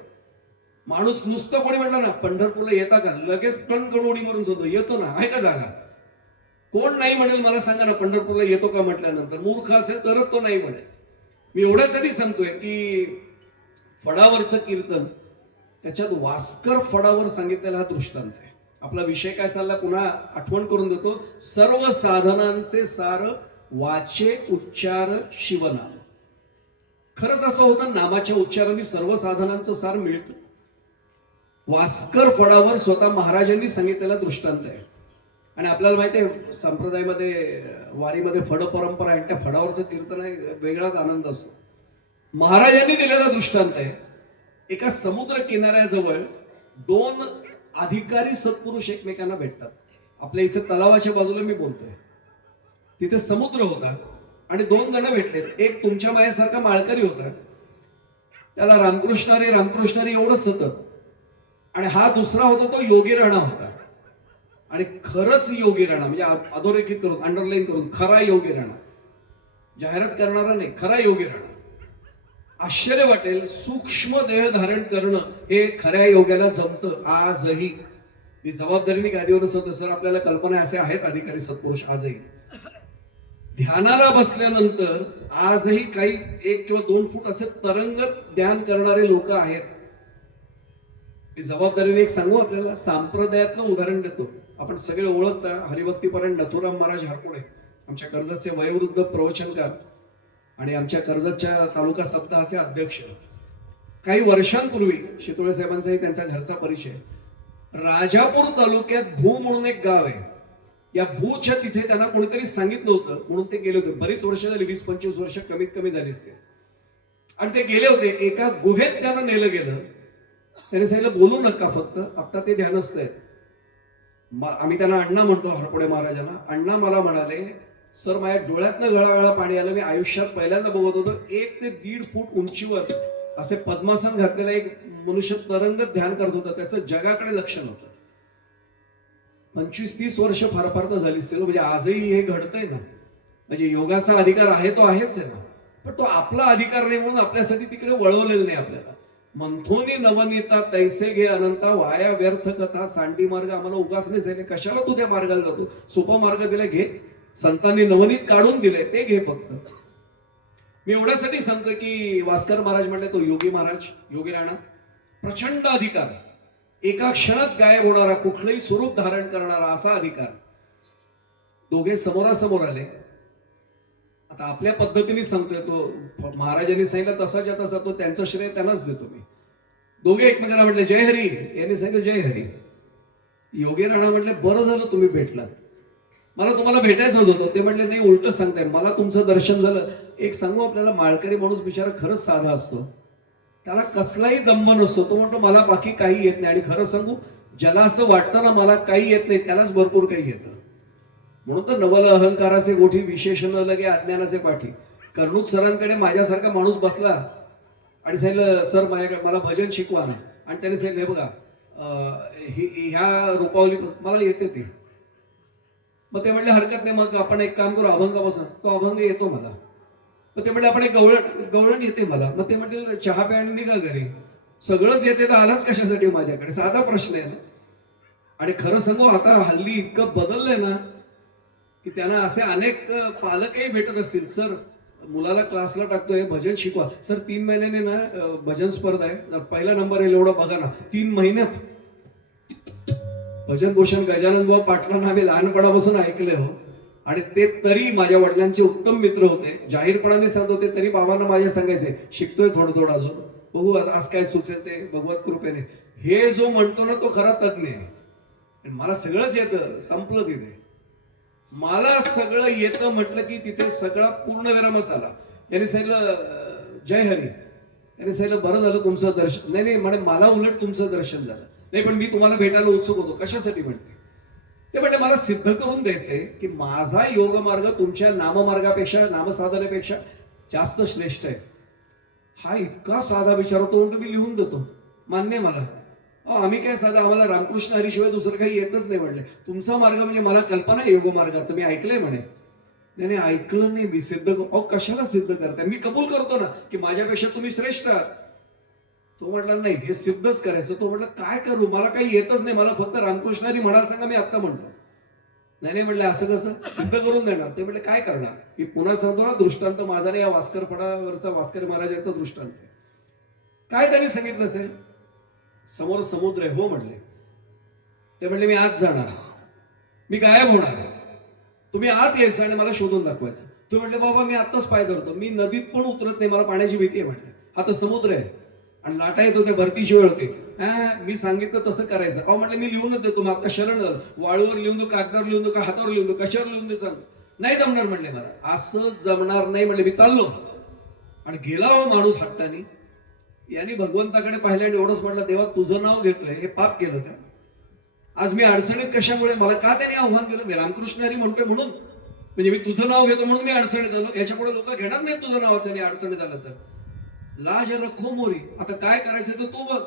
माणूस नुसतं कोणी म्हटलं ना पंढरपूरला येता का, लगेच टणकण उडी मारून जातो, येतो ना, आहे का जागा? कोण नाही म्हणेल मला सांगा ना पंढरपूरला येतो का म्हटल्यानंतर? मूर्ख असेल तरच तो नाही म्हणेल. मी एवढ्यासाठी सांगतोय की फडावरचं कीर्तन, त्याच्यात वास्कर फडावर सांगितलेला हा दृष्टांत आहे. आपला विषय काय चालला पुन्हा आठवण करून देतो. सर्व साधनांचे सार वाचे उच्चार शिवनाम. खरंच असं होतं, नामाच्या उच्चाराने सर्व साधनांचं सार मिळतं. वास्कर फडावर स्वतः महाराजांनी सांगितलेला दृष्टांत आहे. आणि आपल्याला माहिती आहे संप्रदायामध्ये वारीमध्ये फड परंपरा आहे, त्या फडावरचं कीर्तन आहे, वेगळाच आनंद असतो. महाराजांनी दिलेला दृष्टांत आहे, एका समुद्र किनाऱ्याजवळ 2 अधिकारी सत्पुरुष एकमेकांना भेटतात. आपल्या इथे तलावाच्या बाजूला मी बोलतोय, तिथे समुद्र होता आणि 2 जण भेटलेत. एक तुमच्या मायासारखा माळकरी होता, त्याला रामकृष्णारी एवढं सतत, आणि हा दुसरा होता तो योगी राणा होता. आणि खरंच योगी राणा म्हणजे अधोरेखित करून अंडरलाईन करून खरा योगी राणा, जाहिरात करणारा नाही, खरा योगी राणा. आश्चर्य वाटेल, सूक्ष्म देह धारण करणं हे खऱ्या योग्याला जमतं आजही. मी जबाबदारीने गादीवर होतं सर, आपल्याला कल्पना असे आहेत अधिकारी सत्पुरुष आजही. ध्यानाला बसल्यानंतर आजही काही 1 किंवा 2 फूट असे तरंगत ध्यान करणारे लोक आहेत. मी जबाबदारीने एक सांगू आपल्याला, संप्रदायातलं उदाहरण देतो. आपण सगळे ओळखता हरिभक्तीपरायण नथुराम महाराज हरपुडे, आमच्या कर्जतचे वयोवृद्ध प्रवचनकार आणि आमच्या कर्जतच्या तालुका सप्ताहाचे अध्यक्ष. काही वर्षांपूर्वी शितोळे साहेबांचाही त्यांचा घरचा परिचय. राजापूर तालुक्यात भू म्हणून एक गाव आहे, या भूच्या तिथे त्यांना कोणीतरी सांगितलं होतं म्हणून ते गेले होते. बरीच वर्ष झाली, 20-25 वर्ष कमीत कमी झाली असते. आणि ते गेले होते, एका गुहेत त्यांना नेलं गेलं. त्याने सांगितलं बोलू नका, फक्त आता ते ध्यानस्थ आहेत. आम्ही त्यांना अण्णा म्हणतो हरपुडे महाराजांना. अण्णा मला म्हणाले, सर माझ्या डोळ्यातनं गळागळा पाणी आलं. मी आयुष्यात पहिल्यांदा बघत होतो 1 ते 1.5 फूट उंचीवर असे पद्मासन घातलेला एक मनुष्य तरंगत ध्यान करत होता. त्याचं जगाकडे लक्ष नव्हतं. 25-30 वर्ष फार फार तर झाली असेल. म्हणजे आजही हे घडतंय ना. म्हणजे योगाचा अधिकार आहे तो आहेच आहे ना, पण तो आपला अधिकार नाही म्हणून आपल्यासाठी तिकडे वळवलेलं नाही आपल्याला. मंथोनी नवनीता तैसे घे अनंता, वाया व्यर्थ कथा सांडी मार्ग. आम्हाला उगाच नाही सांगितले, कशाला तू त्या मार्गाला जातो. सोपा मार्ग दिला घे. संतांनी नवनीत काढून दिले ते घे फक्त. मी एवढ्यासाठी सांगतो की भास्कर महाराज म्हणले तो योगी महाराज, योगी राणा, प्रचंड अधिकार, एका क्षणात गायब होणारा, कुठलंही स्वरूप धारण करणारा असा अधिकार. दोघे समोरासमोर आले. आता आपल्या पद्धतीने सांगतोय, तो महाराजांनी सांगितलं तसाच्या तसा तो त्यांचं श्रेय त्यांनाच देतो मी. दोघे एकमेकांना म्हटले जय हरी. यांनी सांगितलं जय हरी. योगी राणा म्हटले बरं झालं तुम्ही भेटलात, मला तुम्हाला भेटायचंच होतं. ते म्हटले नाही, उलट सांगताय, मला तुमचं दर्शन झालं. एक सांगू आपल्याला, माळकरी माणूस बिचारा खरंच साधा असतो, त्याला कसलाही दंभ नसतो. तो म्हणतो मला बाकी काही येत नाही. आणि खरं सांगू, ज्याला असं वाटतं ना मला काही येत नाही, त्यालाच भरपूर काही येतं. म्हणून तर नवल अहंकाराचे गोठी, विशेषण लगे अज्ञानाचे पाठी. कर्णूक सरांकडे माझ्यासारखा माणूस बसला आणि सांगितलं सर माझ्याकडे मला भजन शिकवा ना. आणि त्याने सांगितलं हे बघा ह्या रूपावली मला येते ते. मग ते म्हणले हरकत नाही, मग आपण एक काम करू, अभंग बसा. तो अभंग येतो मला. मग ते म्हणले आपण एक गवळण येते मला. मग ते म्हणले चहा प्यायला निघा घरी. सगळंच येते तर आलात कशासाठी माझ्याकडे, साधा प्रश्न आहे ना. आणि खरं सांगू, आता हल्ली इतकं बदललंय ना की त्यांना असे अनेक पालकही भेटत असतील. सर मुलाला क्लासला टाकतोय, भजन शिकवा. सर 3 महिन्याने ना भजन स्पर्धा आहे, पहिला नंबर येईल एवढं बघा ना. 3 महिन्यात. भजन भूषण गजानन बुवा पाटलांना आम्ही लहानपणापासून ऐकले हो. आणि ते तरी माझ्या वडिलांचे उत्तम मित्र होते. जाहीरपणाने सांगत होते तरी बाबांना माझ्या सांगायचे शिकतोय थोडं थोडं अजून, बघू आज काय सुचेल ते भगवत कृपेने. हे जो म्हणतो ना तो खरा तज्ञ आहे. मला सगळंच येतं, संपलं तिथे. मला सगळं येतं म्हटलं की तिथे सगळा पूर्णविरामच आला. यांनी सांगितलं जय हरी. यांनी सांगितलं बरं झालं तुमचं दर्शन. नाही नाही म्हणे मला उलट तुमचं दर्शन झालं. नाही पण मी तुम्हाला भेटायला उत्सुक होतो. कशासाठी म्हणते ते. म्हणजे मला सिद्ध करून द्यायचंय की माझा योग मार्ग तुमच्या नाममार्गापेक्षा, नामसाधनेपेक्षा जास्त श्रेष्ठ आहे. हा इतका साधा विचारतो म्हणून मी लिहून देतो, मान्य मला. आम्ही काय साधा, आम्हाला रामकृष्ण हरीशिवाय दुसरं काही येतच नाही म्हणले. तुमचा मार्ग म्हणजे मला कल्पना आहे योग मार्गाचं, मी ऐकलंय म्हणे. नाही ऐकलं नाही मी, सिद्ध. कशाला सिद्ध करताय, मी कबूल करतो ना की माझ्यापेक्षा तुम्ही श्रेष्ठ आहात. तो म्हटला नाही हे सिद्धच करायचं. तो म्हटलं काय करू, मला काही येतच नाही, मला फक्त रामकृष्ण हरी म्हणाल सांगा, मी आत्ता म्हणतो. नाही म्हटलं असं कसं सिद्ध करून देणार. ते म्हटले काय करणार. मी पुन्हा सांगतो ना, दृष्टांत माझा नाही, या वास्करपणावरचा वास्कर महाराजांचा दृष्टांत. काय त्यांनी सांगितलं असेल, समोर समुद्र आहे. हो म्हटले. ते म्हणले मी आत जाणार, मी गायब होणार, तुम्ही आत यायचं आणि मला शोधून दाखवायचं. तुम्ही म्हटले बाबा मी आत्ताच पाय धरतो, मी नदीत पण उतरत नाही, मला पाण्याची भीती आहे म्हटले. हा तर समुद्र आहे आणि लाटा येतो, ते भरतीची वेळ होते. मी सांगितलं तसं करायचं. अहो म्हटलं मी लिहूनच देतो, मग आता शरण वाळूवर लिहून देऊ, कागदावर लिहून देऊ, का हातावर लिहून देऊ, कशावर लिहून देऊ सांग. नाही जमणार म्हटले मला, असं जमणार नाही म्हटले. मी चाललो आणि गेला हो माणूस हट्टाने. यांनी भगवंताकडे पाहिलं आणि एवढंच म्हटलं देवा तुझं नाव घेतोय, हे पाप केलं का. आज मी अडचणीत कशामुळे, मला का त्याने आव्हान दिलं. मी रामकृष्ण हरी म्हणतोय म्हणून, म्हणजे मी तुझं नाव घेतो म्हणून मी अडचणीत आलो. याच्या पुढे लोक घेणार नाहीत तुझं नाव असं अडचणीत आलं तर. लाज रखो मोरी, आता काय करायचं तर तू बघ.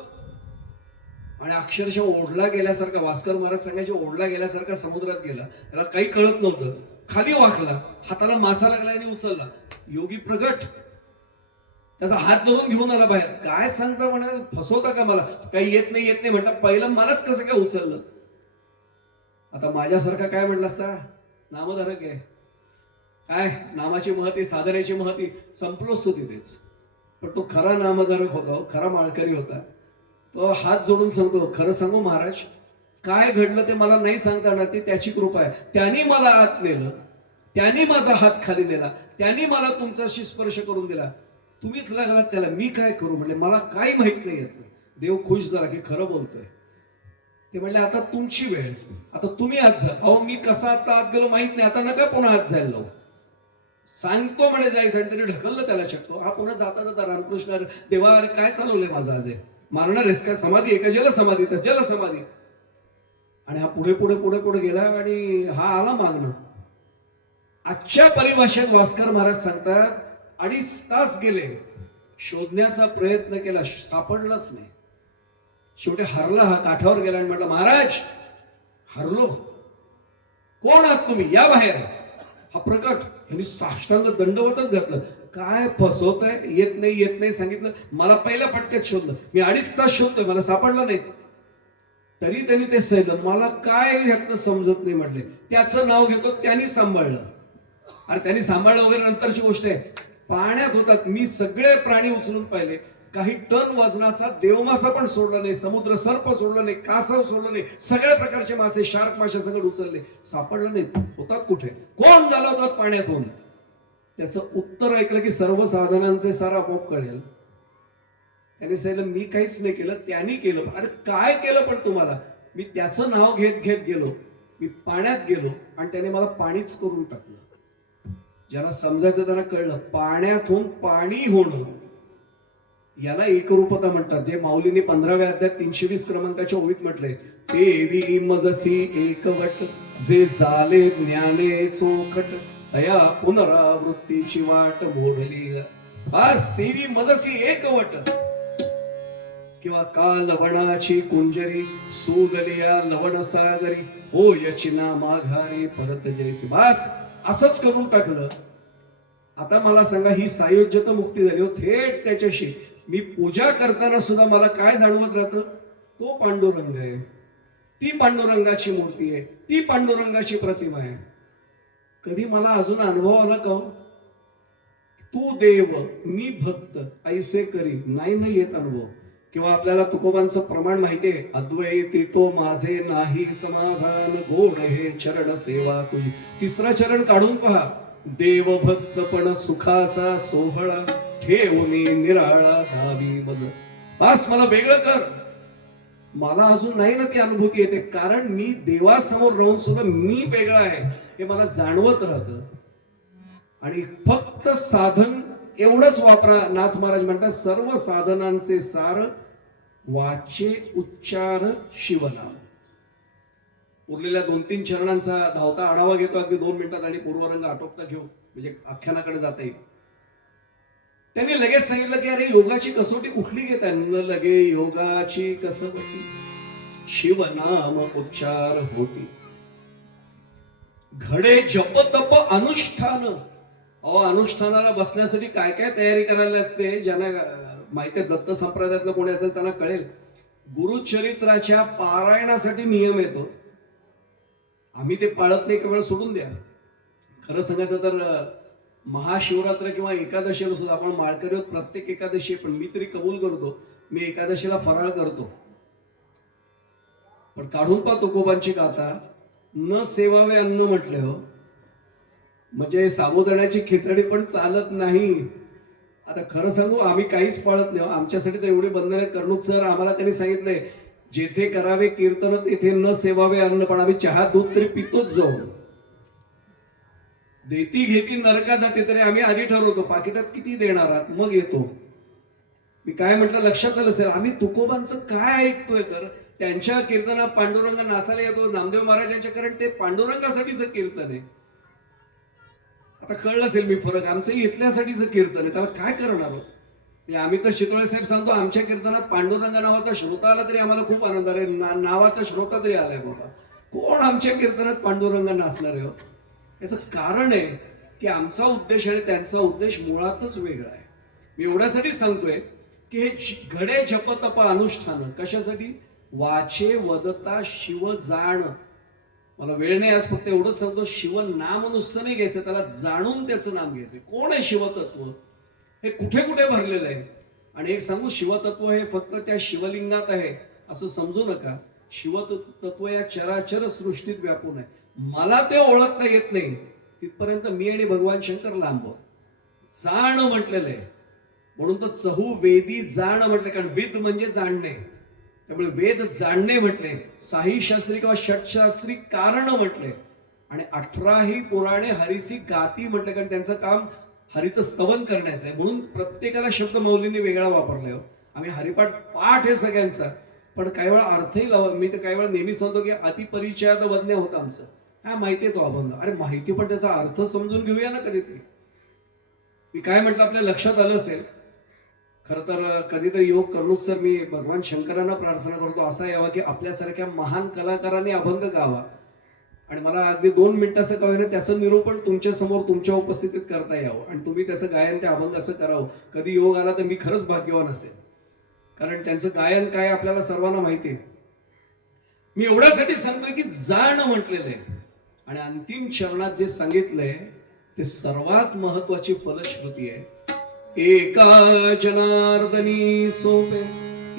आणि अक्षरशः ओढला गेल्यासारखा, भास्कर महाराज सांगायचे ओढला गेल्यासारखा समुद्रात गेला. त्याला काही कळत नव्हतं. खाली वाकला, हाताला मासा लागला आणि उचलला. योगी प्रगट, त्याचा हात धरून घेऊन आला बाहेर. काय सांगता म्हणे, फसवता का मला, काही येत नाही म्हणता. पहिलं मलाच कसं काय उचललं. आता माझ्यासारखा काय म्हटलं असता, नामधारक आहे काय, नामाची महती, साधनेची महती, संपलोच तो तिथेच. पण तो खरा नामधारक होता, खरा माळकरी होता. तो हात जोडून सांगतो खरं सांगू महाराज, काय घडलं ते मला नाही सांगता येणार, ती त्याची कृपा आहे. त्यांनी मला आत नेलं, त्यांनी माझा हात खाली नेला, त्यांनी मला तुमचाशी स्पर्श करून दिला. तुम्हीच लागलात त्याला, मी काय करू म्हणले, मला काही माहित नाही येत नाही. देव खुश झाला की खरं बोलतोय. ते म्हणले आता तुमची वेळ, आता तुम्ही आत जा. अहो मी कसा आता आत गेलो माहित नाही, आता नका पुन्हा आत जायला लावू. सांगतो म्हणे जायचं, आणि तरी ढकललं त्याला शकतो. हा पुन्हा जाता जाता रामकृष्ण देवा अरे काय चालवलंय माझं आज, मारणार आहेस का, समाधी आहे का, जलसमाधी तर जलसमाधी. आणि हा पुढे पुढे पुढे पुढे गेला आणि हा आला मागणं. आजच्या परिभाषेत भास्कर महाराज सांगतात 2.5 तास गेले, शोधण्याचा प्रयत्न केला, सापडलाच नाही. शेवटी हरला, हा काठावर गेला आणि म्हटलं, महाराज हरलो, कोण आहात तुम्ही, या बाहेर. हा प्रकट, यांनी साष्टांग दंडवतच घातलं. काय फसवताय, येत नाही येत नाही सांगितलं. मला पहिल्या फटक्यात शोधलं, मी 2.5 तास शोधतोय, मला सापडलं नाही. तरी त्यांनी ते सहिलं. मला काय ह्यातलं समजत नाही म्हटले. त्याचं नाव घेतो, त्यांनी सांभाळलं. अरे त्यांनी सांभाळलं वगैरे नंतरची गोष्ट आहे. पाण्यात होतात, मी सगळे प्राणी उचलून पाहिले, काही टन वजनाचा देवमासा पण सोडला नाही, समुद्र सर्प सोडलं नाही, कासव सोडलं नाही, सगळ्या प्रकारचे मासे, शार्क मासे सगळे उचलले, सापडलं नाही. होतात कुठे, कोण झाला होता पाण्यातून. त्याचं उत्तर ऐकलं की सर्व साधनांचे सार आपोआप कळेल. त्याने सांगितलं, मी काहीच नाही केलं, त्यांनी केलं. अरे काय केलं पण तुम्हाला. मी त्याचं नाव घेत घेत गेलो, मी पाण्यात गेलो आणि त्याने मला पाणीच करून टाकलं. ज्याला समजायचं त्यांना कळलं, पाण्यातून पाणी होणं याला एकरूपता म्हणतात. जे माऊलीने 15व्या अध्यायात 320 क्रमांकाच्या ओळीत म्हटलंय, देवी मजसी एकवट, जे झाले ज्ञाने चोखट, तया पुनरावृत्तीची वाट मोडली. बस देवी मजसी एकवट. किंवा का लवणाची कुंजरी, सुगलिया लवण सागरी, हो यचिना माघारी परत जैसी. बस असंच करून टाकलं. आता मला सांगा, ही सायुज्यता मुक्ती झाली हो थेट त्याच्याशी. मी पूजा करताना सुद्धा मला काय जाणवत राहतं, तो पांडुरंग आहे, ती पांडुरंगाची मूर्ती आहे, ती पांडुरंगाची प्रतिमा आहे. कधी मला अजून अनुभव आला का, तू देव मी भक्त ऐसे करी, नाही येत अनुभव. किंवा आपल्याला तुकोबांचं प्रमाण माहितीये, अद्वैती तो माझे नाही समाधान, गोड हे चरण सेवा तुझी. 3रं चरण काढून पहा, देव भक्तपण सुखाचा सोहळा, ठेवणी निराळा धावी मज. बस मला वेगळं कर. मला अजून नाही ना ती अनुभूती येते, कारण मी देवासमोर राहून सुद्धा मी वेगळा आहे हे मला जाणवत राहतं. आणि फक्त साधन एवढंच वापरा. नाथ महाराज म्हणतात, सर्व साधनांचे सार वाचे उच्चार शिवनाम. उरलेल्या 2-3 चरणांचा धावता आढावा घेतो अगदी 2 मिनिटात आणि पूर्वरंग आटोपता घेऊ, म्हणजे आख्यानाकडे जाता येईल. त्यांनी लगेच सांगितलं की अरे योगाची कसोटी कुठली घेताय. न लगे योगाची कसोटी, शिवनाम उच्चार होती. घडे जप तप अनुष्ठान. अनुष्ठानाला बसण्यासाठी काय काय तयारी करायला लागते, ज्यांना माहिती आहे दत्त संप्रदायातलं कोणी असेल त्यांना कळेल. गुरुचरित्राच्या पारायणासाठी नियम येतो, आम्ही ते पाळत नाही, केवळ सोडून द्या. खरं सांगायचं तर महाशिवरात्र किंवा एकादशीला सुद्धा आपण माळकरी आहोत, प्रत्येक एकादशी, पण मी तरी कबूल करतो, मी एकादशीला फराळ करतो. पण काढून पहा तुकोबांची गाथा, न सेवावे अन्न म्हटले हो, म्हणजे साबुदाण्याची खिचडी पण चालत नाही. आता खरं सांगू, आम्ही काहीच पाळत नाही. आमच्यासाठी तर एवढे बंधन आहेत. कर्णूक सर आम्हाला त्यांनी सांगितलंय, जेथे करावे कीर्तन तेथे न सेवावे अन्न. पण आम्ही चहा दूध तरी पितोच जाऊन. देती घेती नरका जाते, तरी आम्ही आधी ठरवतो पाकिटात किती देणार आहात मग येतो. मी काय म्हटलं लक्षात आलं असेल, आम्ही तुकोबांचं काय ऐकतोय, तर त्यांच्या कीर्तनात पांडुरंग नाचायला येतो नामदेव महाराजांच्या, कारण ते पांडुरंगासाठीच कीर्तन आहे. आता कळलं असेल मी फरक, आमचं इथल्यासाठीच कीर्तन आहे, त्याला काय करणार. आम्ही तर शितोळे साहेब सांगतो, आमच्या कीर्तनात पांडुरंग नावाचा श्रोता आला तरी आम्हाला खूप आनंद आहे. नावाचा श्रोता तरी आलाय बाबा, कोण आमच्या कीर्तनात पांडुरंग नाचणार आहे. याचं कारण आहे की आमचा उद्देश आणि त्यांचा उद्देश मुळातच वेगळा आहे. मी एवढ्यासाठी सांगतोय की हे घडे जप तप अनुष्ठान कशासाठी, वाचे वदता शिव जाण. मला वेळ नाही आज, फक्त एवढंच सांगतो, शिव नाम नुसतं नाही घ्यायचं, त्याला जाणून त्याचं नाम घ्यायचं. कोण आहे शिवतत्व, हे कुठे कुठे भरलेलं आहे. आणि एक सांगू, शिवतत्व हे फक्त त्या शिवलिंगात आहे असं समजू नका. शिवतत्व या चराचर सृष्टीत व्यापून आहे. मला ते ओळखता येत नाही, तिथपर्यंत मी आणि भगवान शंकर लांब. जाण म्हटलेलं आहे, म्हणून तर चहू वेदी जाण म्हटले, कारण विद म्हणजे जाणणे, त्यामुळे वेद जाणणे म्हटले. साही शास्त्री किंवा षटशास्त्री कारण म्हटले, आणि 18ही पुराणे हरिसी गाती म्हटले, कारण त्यांचं काम हरीचं स्तवन करण्याचं आहे. म्हणून प्रत्येकाला शब्द मौलींनी वेगळा वापरलाय. आम्ही हरिपाठ पाठ आहे सगळ्यांचा, पण काही वेळा अर्थही लाव. मी तर काही वेळा नेहमी सांगतो की अतिपरिचयात वज्ञ होतं आमचं. हा माहिती आहे तो अभंग. अरे माहिती पण त्याचा अर्थ समजून घेऊया ना कधीतरी. मी काय म्हटलं आपल्या लक्षात आलं असेल. खरं तर कधीतरी योग कर्णुक सर मी भगवान शंकरांना प्रार्थना करतो असा यावा की आपल्यासारख्या महान कलाकारांनी अभंग गावा आणि मला अगदी 2 मिनिटाचं का होईना त्याचं निरूपण तुमच्या समोर तुमच्या उपस्थितीत करता यावं आणि तुम्ही त्याचं गायन त्या अभंगाचं करावं. कधी योग आला तर मी खरंच भाग्यवान असेल, कारण त्यांचं गायन काय आपल्याला सर्वांना माहिती आहे. मी एवढ्यासाठी सांगतोय की जाण म्हटलेलं आहे आणि अंतिम चरणात जे सांगितलंय ते सर्वात महत्वाची फलश्रुती आहे. एका जनार्दनी सोपे,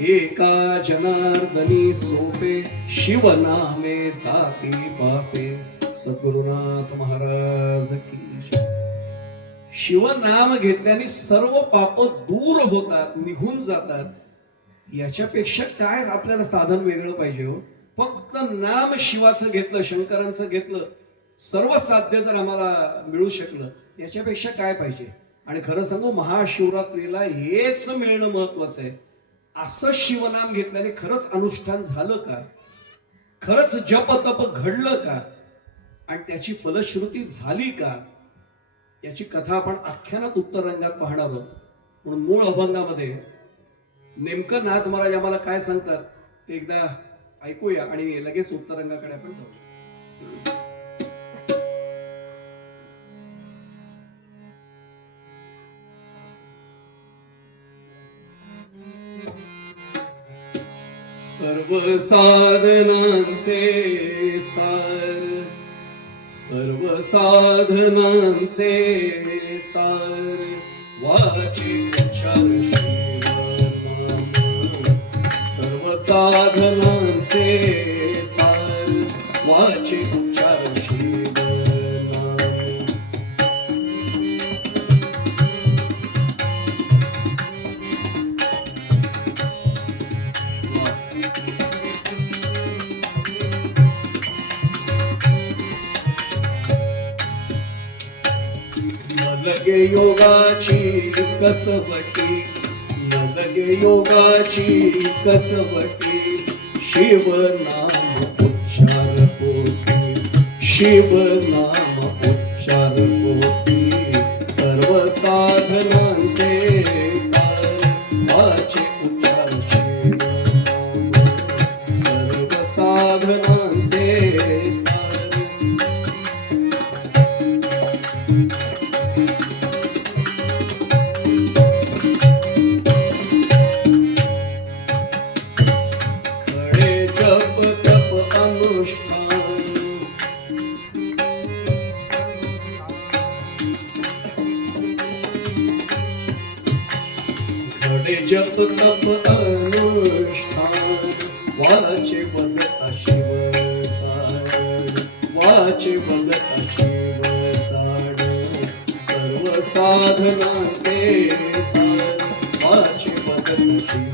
एका जनार्दनी सोपे, शिवनामे जाती पापे. सद्गुरुनाथ महाराज की जय. शिवनाम घेतल्याने सर्व पाप दूर होतात, निघून जातात. याच्यापेक्षा काय आपल्याला साधन वेगळं पाहिजे हो. फक्त नाम शिवाचं घेतलं, शंकरांचं घेतलं, सर्व साध्य जर आम्हाला मिळू शकलं याच्यापेक्षा काय पाहिजे. आणि खरं सांगू महाशिवरात्रीला हेच मिळणं महत्वाचं आहे. असं शिवनाम घेतल्याने खरंच अनुष्ठान झालं का, खरंच जप तप घडलं का आणि त्याची फलश्रुती झाली का, याची कथा आपण आख्यानात उत्तर रंगात पाहणार आहोत. म्हणून मूळ अभंगामध्ये नेमकं नाथ महाराज आम्हाला काय सांगतात ते एकदा ऐकूया आणि लगेच उत्तर रंगाकडे आपण जाऊ. सर्व साधनांचे सार, सर्व साधनांचे सार, वाचे उच्चार शिवनाम. सर्व साधनांचे सार, वाचे उच्चार शिवनाम. लगे योगाची कसवटी, लगे योगाची कसवटी, शिव नाम उच्चार पोटी, शिव नाम उच्चार पोटी. सर्व साधनांचे सार, वाचे उच्चार शिवनाम. सर्व साधनांचे सार. जप तप अनुष्ठान, वाचे वदता शिव जाण, वाचे वदता शिव जाण. सर्व साधनांचे सार, वाचे वदता शिव.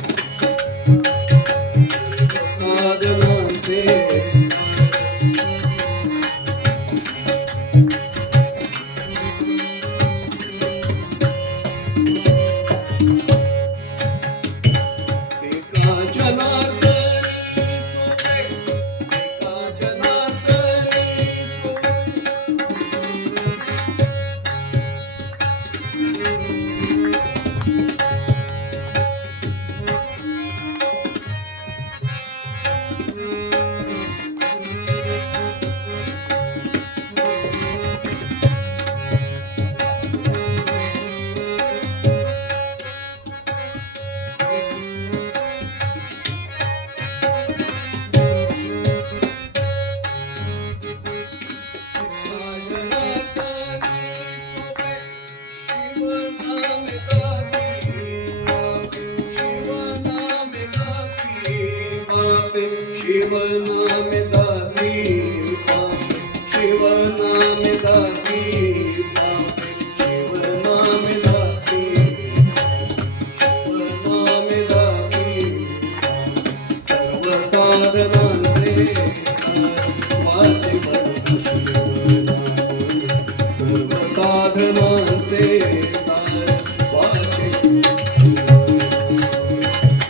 सर्व साधनांचे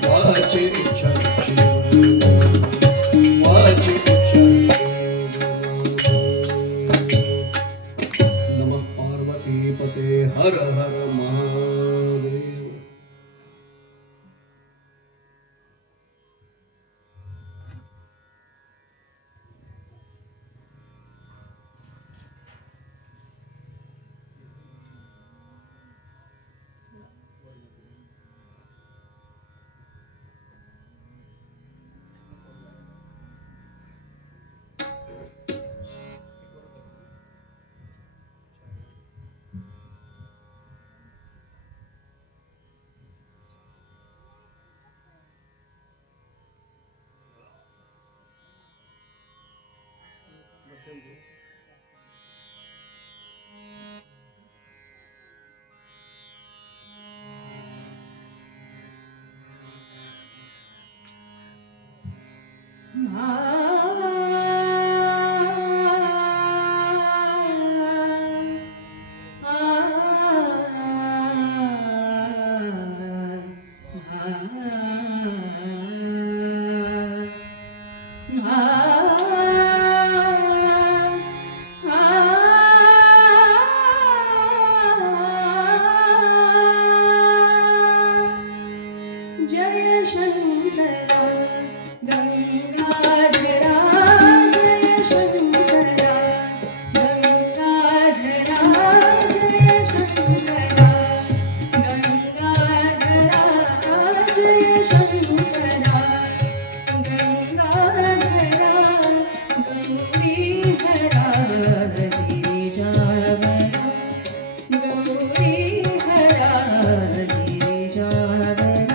वाचे हर हर महादेव. जय शंकरा गंगाधरा जय शंकरा गंगाधरा जय शंकरा गंगाधरा जय शंकरा गंगाधरा गौरीधरा गिरिजावरा गौरीधरा गिरिजावरा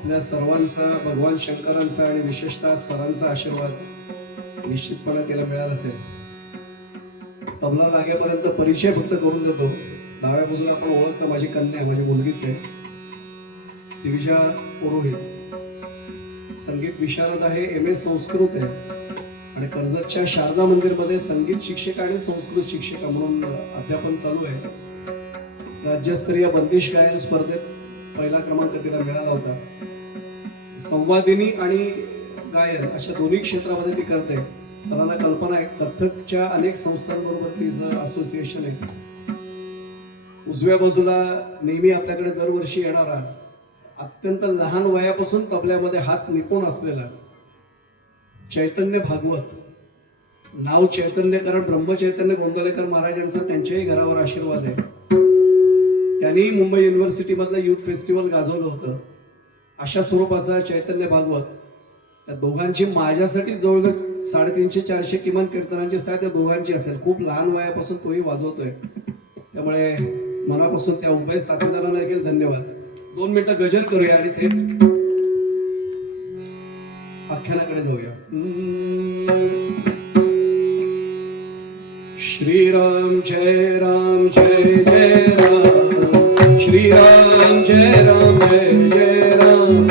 आपल्या सर्वांचा, भगवान शंकरांचा आणि विशेषतः सरांचा आशीर्वाद निश्चितपणे तिला मिळाला असेल. तबला लागेपर्यंत परिचय फक्त करून देतो. डाव्या बाजूला आपण ओळखतो, माझी कन्या, माझी मुलगीच आहे, दिविजा पुरोहित. संगीत विशारद आहे, MA संस्कृत आहे आणि कर्जतच्या शारदा मंदिरमध्ये संगीत शिक्षिका आणि संस्कृत शिक्षिका म्हणून अध्यापन चालू आहे. राज्यस्तरीय बंदिश गायन स्पर्धेत पहिला क्रमांक तिला मिळाला होता. संवादिनी आणि गायन अशा दोन्ही क्षेत्रामध्ये ती करते. सरांना कल्पना आहे, कथकच्या अनेक संस्थांबरोबर तिचं असोसिएशन आहे. उजव्या बाजूला नेहमी आपल्याकडे दरवर्षी येणारा, अत्यंत लहान वयापासून तबल्यामध्ये हात निपुण असलेला चैतन्य भागवत. नाव चैतन्य कारण ब्रह्मचैतन्य गोंदवलेकर महाराजांचा त्यांच्याही घरावर आशीर्वाद आहे. त्यांनी मुंबई युनिव्हर्सिटीमधलं युथ फेस्टिवल गाजवलं होतं. अशा स्वरूपाचा चैतन्य भागवत. त्या दोघांची माझ्यासाठी जवळजवळ 350-400 किमान कीर्तनांची साथ त्या दोघांची असेल. खूप लहान वयापासून तोही वाजवतोय. त्यामुळे मनापासून त्या उभय साथीदारांना देखील धन्यवाद. 2 मिनिटं गजर करूया आणि थेट आख्यानाकडे जाऊया. श्रीराम जय राम जय जय राम, श्रीराम जय राम जय जय राम.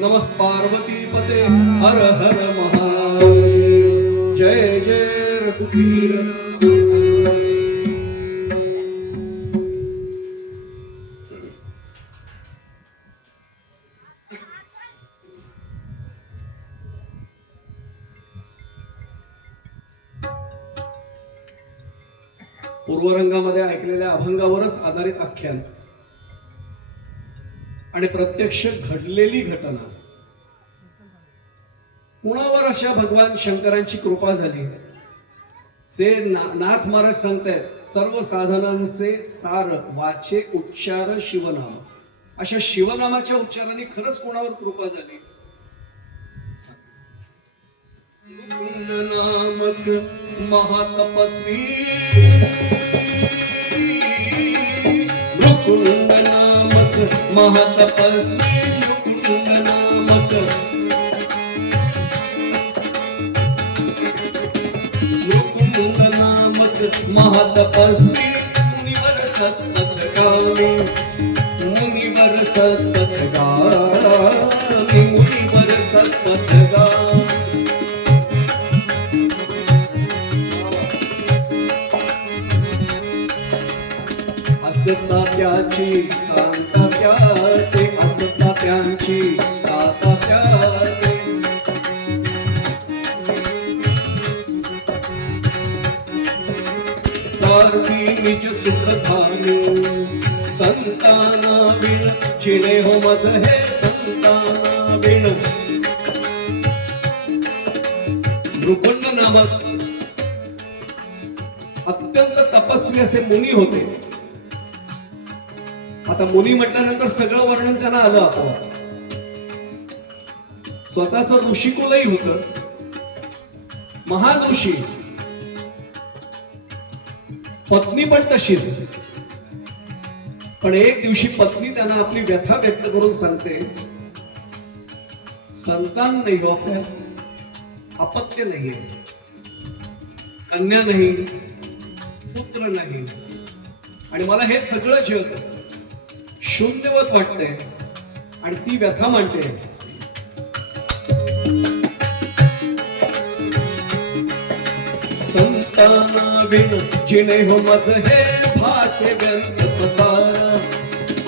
नमः पार्वती पते हर हर महादेव. जय जय रघुवीर. पूर्वरंगामध्ये ऐकलेल्या अभंगावरच आधारित आख्यान आणि प्रत्यक्ष घडलेली घटना. कुणावर अशा भगवान शंकरांची कृपा झाली. नाथ महाराज सांगतायत, सर्व साधनांचे सार वाचे उच्चार शिवनाम. अशा शिवनामाच्या उच्चाराने खरंच कोणावर कृपा झाली. नामक महातपस्वी, मुकुंद नामक महातपस्वी, मुकुंद नामक, मुकुंद नामक महातपस्वी, मुनिवर सत्पथगामी, मुनिवर सत्पथगामी, मुनिवर सत्पथगामी. असता त्याची कांता त्याचे, असता त्यांची कांता त्याचे. पार्वी निज सुख धामी, संताना विण चिणे हो मज हे संताना विण. रुपंड नामक अत्यंत तपस्वी असे मुनी होते. आता मुनी म्हटल्यानंतर सगळं वर्णन त्यांना आलं आपोआप. स्वतःच ऋषिकुलही होत, महान ऋषी, पत्नी पण तशीच. पण एक दिवशी पत्नी त्यांना आपली व्यथा व्यक्त करून सांगते, संतान नाही हो आपल्या, अपत्य नाहीये, कन्या नाही, पुत्र नाही, आणि मला हे सगळं जग शून्यवत वाटतंय. आणि ती व्यथा मांडते. संताना विण जिणे हो मज हे भासे व्यंत पसार.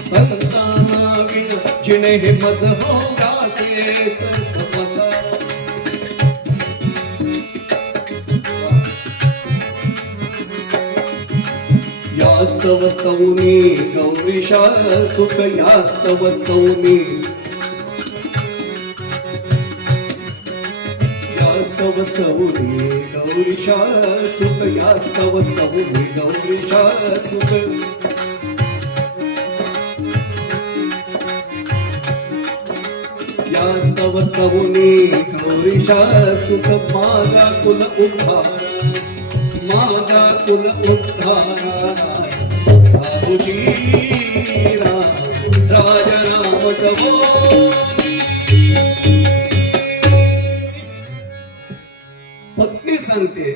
संताना विण जिणे हे मज हो भासे संत पसार. यास्तव स्तौनी गौरीशा सुख यास्तव स्तौनी. यास्तव स्तौनी गौरीशा सुख यास्तव स्तौनी गौरीशा सुख. यास्तव स्तौनी गौरीशा सुख माझा कुल उद्धार. माझा कुल उद्धार साहुजीरा राजनाम टवोनी. पत्नी सांगते,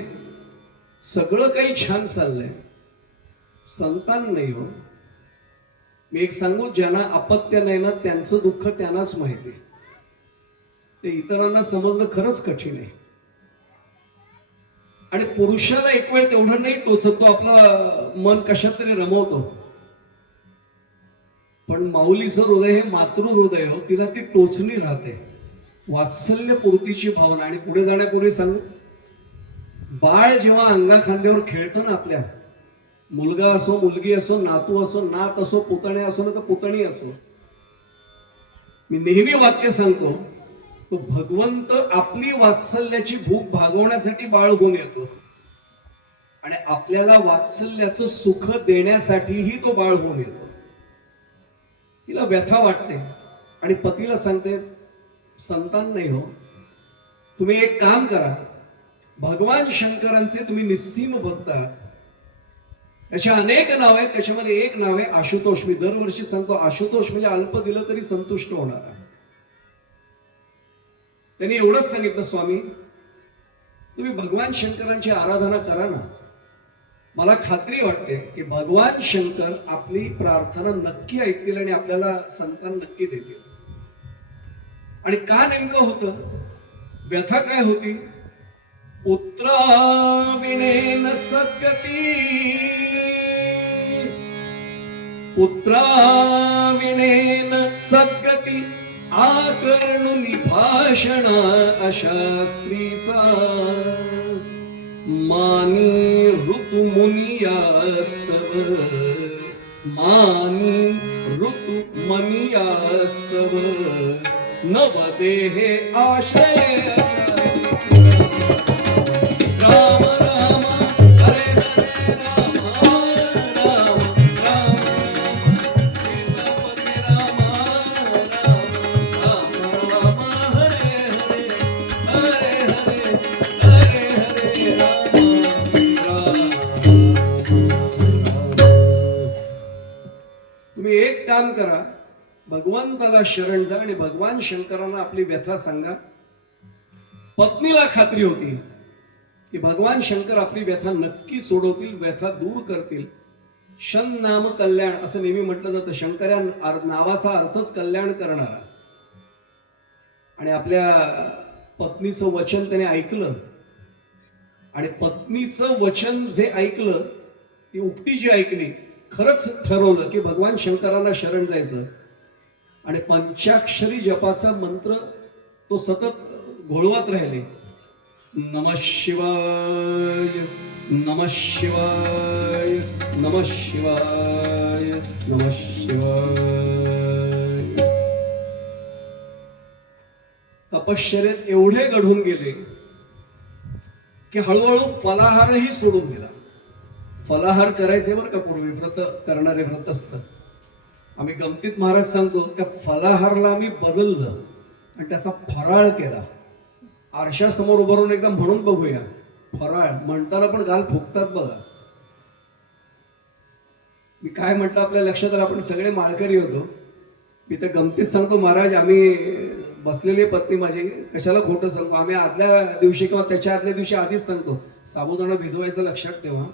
सगळं काही छान चाललंय, संतान नाही हो. मी एक सांगू, ज्यांना अपत्य नाही ना त्यांचं दुःख त्यांनाच माहिती. ते इतरांना समजणं खरंच कठीण आहे. आणि पुरुषाला एक वेळ तेवढं नाही टोचत, तो आपला मन कशात तरी रमवतो. पण माऊलीचं हृदय हे मातृ हृदय हो, तिला ती टोचणी राहते, वात्सल्य पूर्तीची भावना. आणि पुढे जाण्यापूर्वी सांगू, बाळ जेव्हा अंगा खांद्यावर खेळतं ना आपल्या, मुलगा असो, मुलगी असो, नातू असो, नात असो, पुतणे असो ना तर पुतणी असो, मी नेहमी वाक्य सांगतो, तो भगवंत आपली वात्सल्याची भूक भागवण्यासाठी बाळ होऊन येतो. आणि आपल्याला वात्सल्याचं सुख देण्यासाठीही तो बाळ होऊन येतो. तिला व्यथा वाटते आणि पतीला सांगते, संतान नाही हो, तुम्ही एक काम करा, भगवान शंकरांचे तुम्ही निस्सीम भक्त आहात. त्याचे अनेक नाव आहेत, त्याच्यामध्ये एक नाव आहे आशुतोष. मी दरवर्षी सांगतो, आशुतोष म्हणजे अल्प दिलं तरी संतुष्ट होणार. त्यांनी एवढंच सांगितलं, स्वामी तुम्ही भगवान शंकरांची आराधना करा ना. मला खात्री वाटते की भगवान शंकर आपली प्रार्थना नक्की ऐकतील आणि आपल्याला संतान नक्की देतील. आणि का नेमकं होतं, व्यथा काय होती, पुत्राविणेन सद्गती. पुत्राविणेन सद्गती आकर्णुनी भाषणा अशा स्त्रीचा. मानी ऋतु मुनियास्तव, मानी ऋतु मनियास्तव. नवदेहे आश्रय. राम राम हरे हरे राम राम राम सीतापति राम राम राम हरे हरे हरे हरे हरे हरे राम राम. तुम्ही एक काम करा, भगवंताला शरण जा आणि भगवान शंकरांना आपली व्यथा सांगा. पत्नीला खात्री होती की भगवान शंकर आपली व्यथा नक्की सोडवतील, व्यथा दूर करतील. शन नाम कल्याण असं नेहमी म्हटलं जातं. शंकर या नावाचा अर्थच कल्याण करणारा. आणि आपल्या पत्नीचं वचन त्याने ऐकलं. आणि पत्नीचं वचन जे ऐकलं, ती उक्ती जी ऐकली, खरंच ठरवलं की भगवान शंकरांना शरण जायचं. आणि पंचाक्षरी जपाचा मंत्र तो सतत घोळवत राहिले. नमः शिवाय नमः शिवाय नमः शिवाय नमः शिवाय. तपश्चर्येत एवढे घडून गेले की हळूहळू फलाहारही सोडून दिला. फलाहार करायचे बरं का पूर्वी व्रत करणारे व्रतस्थ. आम्ही गमतीत महाराज सांगतो त्या फलाहारला आम्ही बदललं आणि त्याचा फराळ केला. आरशासमोर उभं राहून एकदम म्हणून बघूया. फराळ म्हणताना पण गाल फुगतात बघा. मी काय म्हटलं आपल्या लक्षात आलं, आपण सगळे माळकरी होतो. मी तर गमतीत सांगतो महाराज, आम्ही बसलेली पत्नी माझी, कशाला खोटं सांगतो, आम्ही आदल्या दिवशी किंवा त्याच्या आदल्या दिवशी आधीच सांगतो साबुदाणा भिजवायचं लक्षात ठेवा.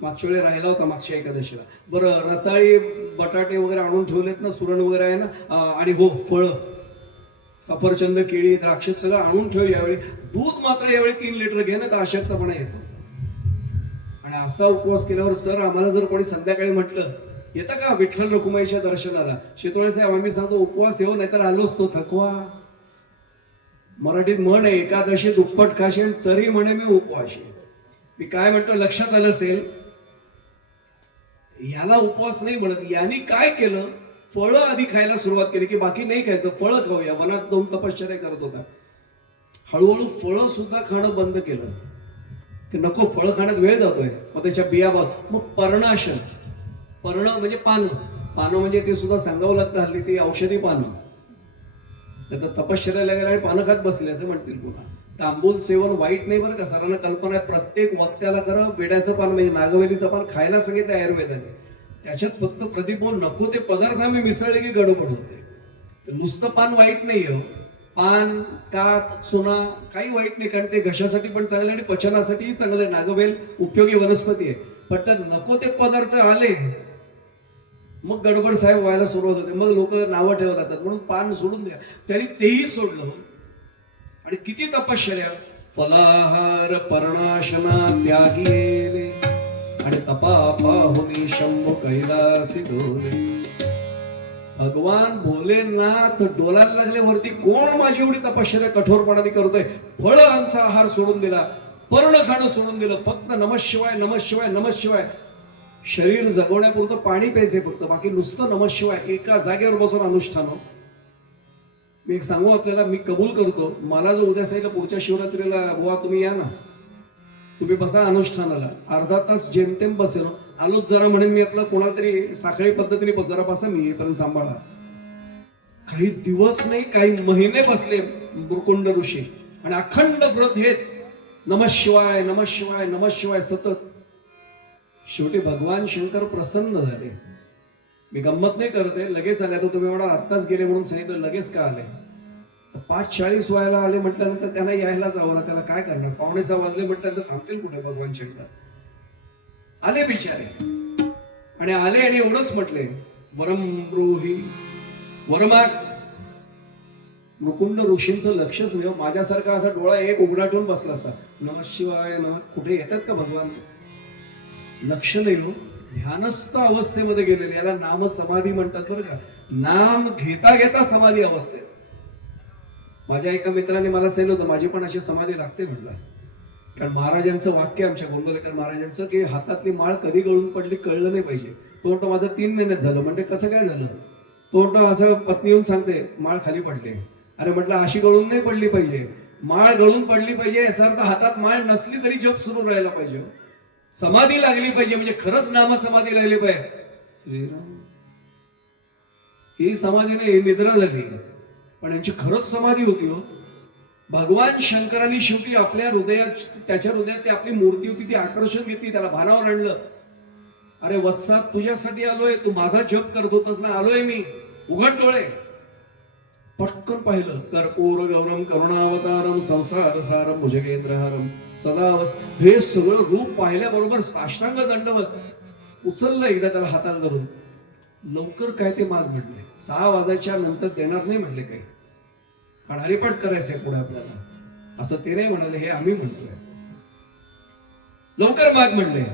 मागच्या वेळी राहिला होता मागच्या एकादशीला. बरं, रताळी बटाटे वगैरे आणून ठेवलेत ना, सुरण वगैरे आहे ना, आणि हो फळं, सफरचंद, केळी, द्राक्ष सगळं आणून ठेव. यावेळी दूध मात्र यावेळी 3 लिटर घे ना, तर अशक्तपणा येतो. आणि असा उपवास केल्यावर सर आम्हाला जर कोणी संध्याकाळी म्हटलं येतं का विठ्ठल रखुमाईच्या दर्शनाला, शितोळे साहेब आम्ही सांगतो उपवास येऊ, नाहीतर आलोच तो थकवा. मराठीत म्हण आहे, एकादशी दुप्पट खाशील तरी म्हणे मी उपवाशी. मी काय म्हणतो लक्षात आलं असेल, याला उपवास नाही म्हणत. यांनी काय केलं, फळं आधी खायला सुरुवात केली की बाकी नाही खायचं, फळं खाऊया. वनात 2 तपश्चर्या करत होता. हळूहळू फळं सुद्धा खाणं बंद केलं की नको, फळं खाण्यात वेळ जातोय. मग त्याच्या बिया मग पर्णाशन, पर्ण म्हणजे पानं म्हणजे ते सुद्धा सांगावं लागतं हल्ली, ती औषधी पानं. तर तपश्चर्याला गेल्या आणि पानं खात बसल्याचं म्हणतील पुन्हा. तांबूल सेवन वाईट नाही बरं का, सरांना कल्पना आहे. प्रत्येक वक्त्याला करा वेड्याचं पान म्हणजे नागवेलीचं पान खायला सांगितलं आयुर्वेदाने. त्याच्यात फक्त प्रदीप बोल नको ते पदार्थ आम्ही मिसळले की गडबड होते. नुसतं पान वाईट नाही हो, पान, कात, चुना काही वाईट नाही, कारण ते घशासाठी पण चांगले आणि पचनासाठीही चांगले. नागवेल उपयोगी वनस्पती आहे. पण त्यात नको ते पदार्थ आले मग गडबड साहेब व्हायला सुरुवात होते. मग लोक नावं ठेवत जातात. म्हणून पान सोडून द्या. त्यांनी तेही सोडलं. आणि किती तपश्चर्या, फलाहार पर्णाशना त्यागीले आणि तपा पाहुनी शंभू कैलासी डोले. भगवान भोलेनाथ डोलायला लागले वरती, कोण माझी एवढी तपश्चर्या कठोरपणाने करतोय. फळांचा आहार सोडून दिला, पर्ण खाणं सोडून दिलं, फक्त नमः शिवाय नमः शिवाय नमः शिवाय. शरीर जगवण्यापुरतं पाणी प्यायचे फक्त, बाकी नुसतं नमः शिवाय. एका जागेवर बसून अनुष्ठान. मी एक सांगू आपल्याला, मी कबूल करतो, मला जो उद्या सांगितलं पुढच्या शिवरात्रीला बुवा तुम्ही या ना, तुम्ही बसा अनुष्ठानाला, अर्धा तास जेमतेम बसेल. आलोच जरा म्हणेन मी आपलं कोणाला तरी साखळी पद्धतीने जरा बसा, मी येईपर्यंत सांभाळा. काही दिवस नाही, काही महिने बसले मृकुंड ऋषी आणि अखंड व्रत हेच नमः शिवाय नमः शिवाय नमः शिवाय सतत. शेवटी भगवान शंकर प्रसन्न झाले. मी गंमत नाही करते, लगेच आले. तर तुम्ही म्हणा आत्ताच गेले म्हणून सांगितलं, लगेच का आले. 5:40 व्हायला आले म्हटल्यानंतर त्यांना यायलाच हवं ना, त्याला काय करणार. 5:45 वाजले म्हटल्यानंतर थांबतील कुठे भगवान शंकर. आले बिचारे आणि आले आणि एवढंच म्हटले, वरम ब्रूहि वरमाग. मुकुंद ऋषींचं लक्षच नाही. माझ्यासारखा असा डोळा एक उघडा ठेवून बसला असा, नमः शिवाय नमः. कुठे येतात का भगवान, लक्ष नाही हो. ध्यानस्थ अवस्थेमध्ये गेलेले, याला नाम समाधी म्हणतात बरं का. नाम घेता घेता समाधी अवस्थेत. माझ्या एका मित्राने मला सांगितलं होतं माझी पण अशी समाधी लागते म्हटलं. कारण महाराजांचं वाक्य आमच्या गोंदवलेकर महाराजांचं की हातातली माळ कधी गळून पडली कळलं नाही पाहिजे. तो म्हणतो माझं 3 महिन्यात झालं. म्हणजे कसं काय झालं. तो म्हणतो असं पत्नी येऊन सांगते माळ खाली पडली. अरे म्हटलं अशी गळून नाही पडली पाहिजे, माळ गळून पडली पाहिजे. याचा अर्थ हातात माळ नसली तरी जप सुरू राहायला पाहिजे, समाधी लागली पाहिजे, म्हणजे खरंच नाम समाधी लागली पाहिजे. श्रीराम ही समाधी नाही, ही निद्रा झाली. पण यांची खरंच समाधी होती हो. भगवान शंकरांनी शेवटी आपल्या हृदयात, त्याच्या हृदयात ती आपली मूर्ती होती ती आकर्षण घेतली, त्याला भानावर आणलं. अरे वत्सा तुझ्यासाठी आलोय, तू माझा जप करत होतास ना, आलोय मी. उघड डोळे, पटकन पाहिलं. कर्पूर गौरम करुणावतारम संसार सारम भुजगेंद्रहारम सदावस. हे सगळं रूप पाहिल्याबरोबर साष्टांग दंडवत उचललं एकदा त्याला हाताला धरून. लवकर काय ते माग म्हणले, 6 वाजायच्या नंतर देणार नाही म्हणले काही, कारण हरिपाठ करायचंय पुढे आपल्याला. असं ते नाही म्हणाले, हे आम्ही म्हणतोय. लवकर माग म्हणले.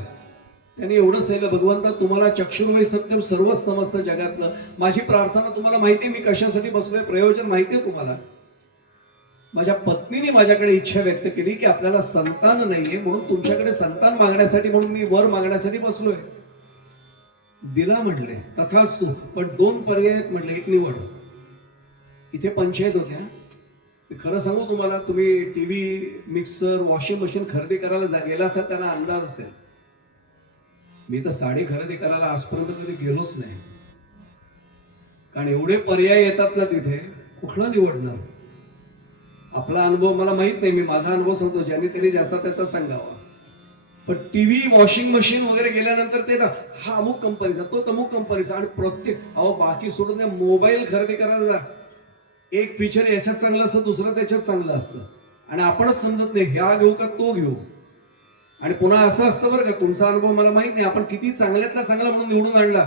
त्यांनी एवढं सांगितलं, भगवंता तुम्हाला चक्षुर्वय सत्यम सर्वच समजतं जगातलं. माझी प्रार्थना तुम्हाला माहिती, मी कशासाठी बसलोय, प्रयोजन माहितीये तुम्हाला. माझ्या पत्नीने माझ्याकडे इच्छा व्यक्त केली की आपल्याला संतान नाहीये, म्हणून तुमच्याकडे संतान मागण्यासाठी, म्हणून मी वर मागण्यासाठी बसलोय. दिला म्हणले, तथास्तु. पण 2 पर्याय म्हणले, एक निवड. इथे पंचायत होत्या, मी खरं सांगू तुम्हाला, तुम्ही टीव्ही, मिक्सर, वॉशिंग मशीन खरेदी करायला गेला असाल त्यांना अंदाज असेल. मी तर साडी खरेदी करायला आजपर्यंत कधी गेलोच नाही, कारण एवढे पर्याय येतात ना तिथे, कुठला निवडणार. आपला अनुभव मला माहित नाही, मी माझा अनुभव सांगतो, ज्याने तरी ज्याचा त्याचा सांगावा. पण टीव्ही, वॉशिंग मशीन वगैरे गेल्यानंतर ते ना, हा अमुक कंपनीचा, तो तमुक कंपनीचा, आणि प्रत्येक बाकी सोडून द्या, मोबाईल खरेदी करायला जा, एक फीचर याच्यात चांगलं असतं, दुसरं त्याच्यात चांगलं असतं, आणि आपणच समजत नाही ह्या घेऊ का तो घेऊ. आणि पुन्हा असं असतं बरं का, तुमचा अनुभव मला माहित नाही, आपण किती चांगल्यातला चांगला म्हणून निवडून आणला,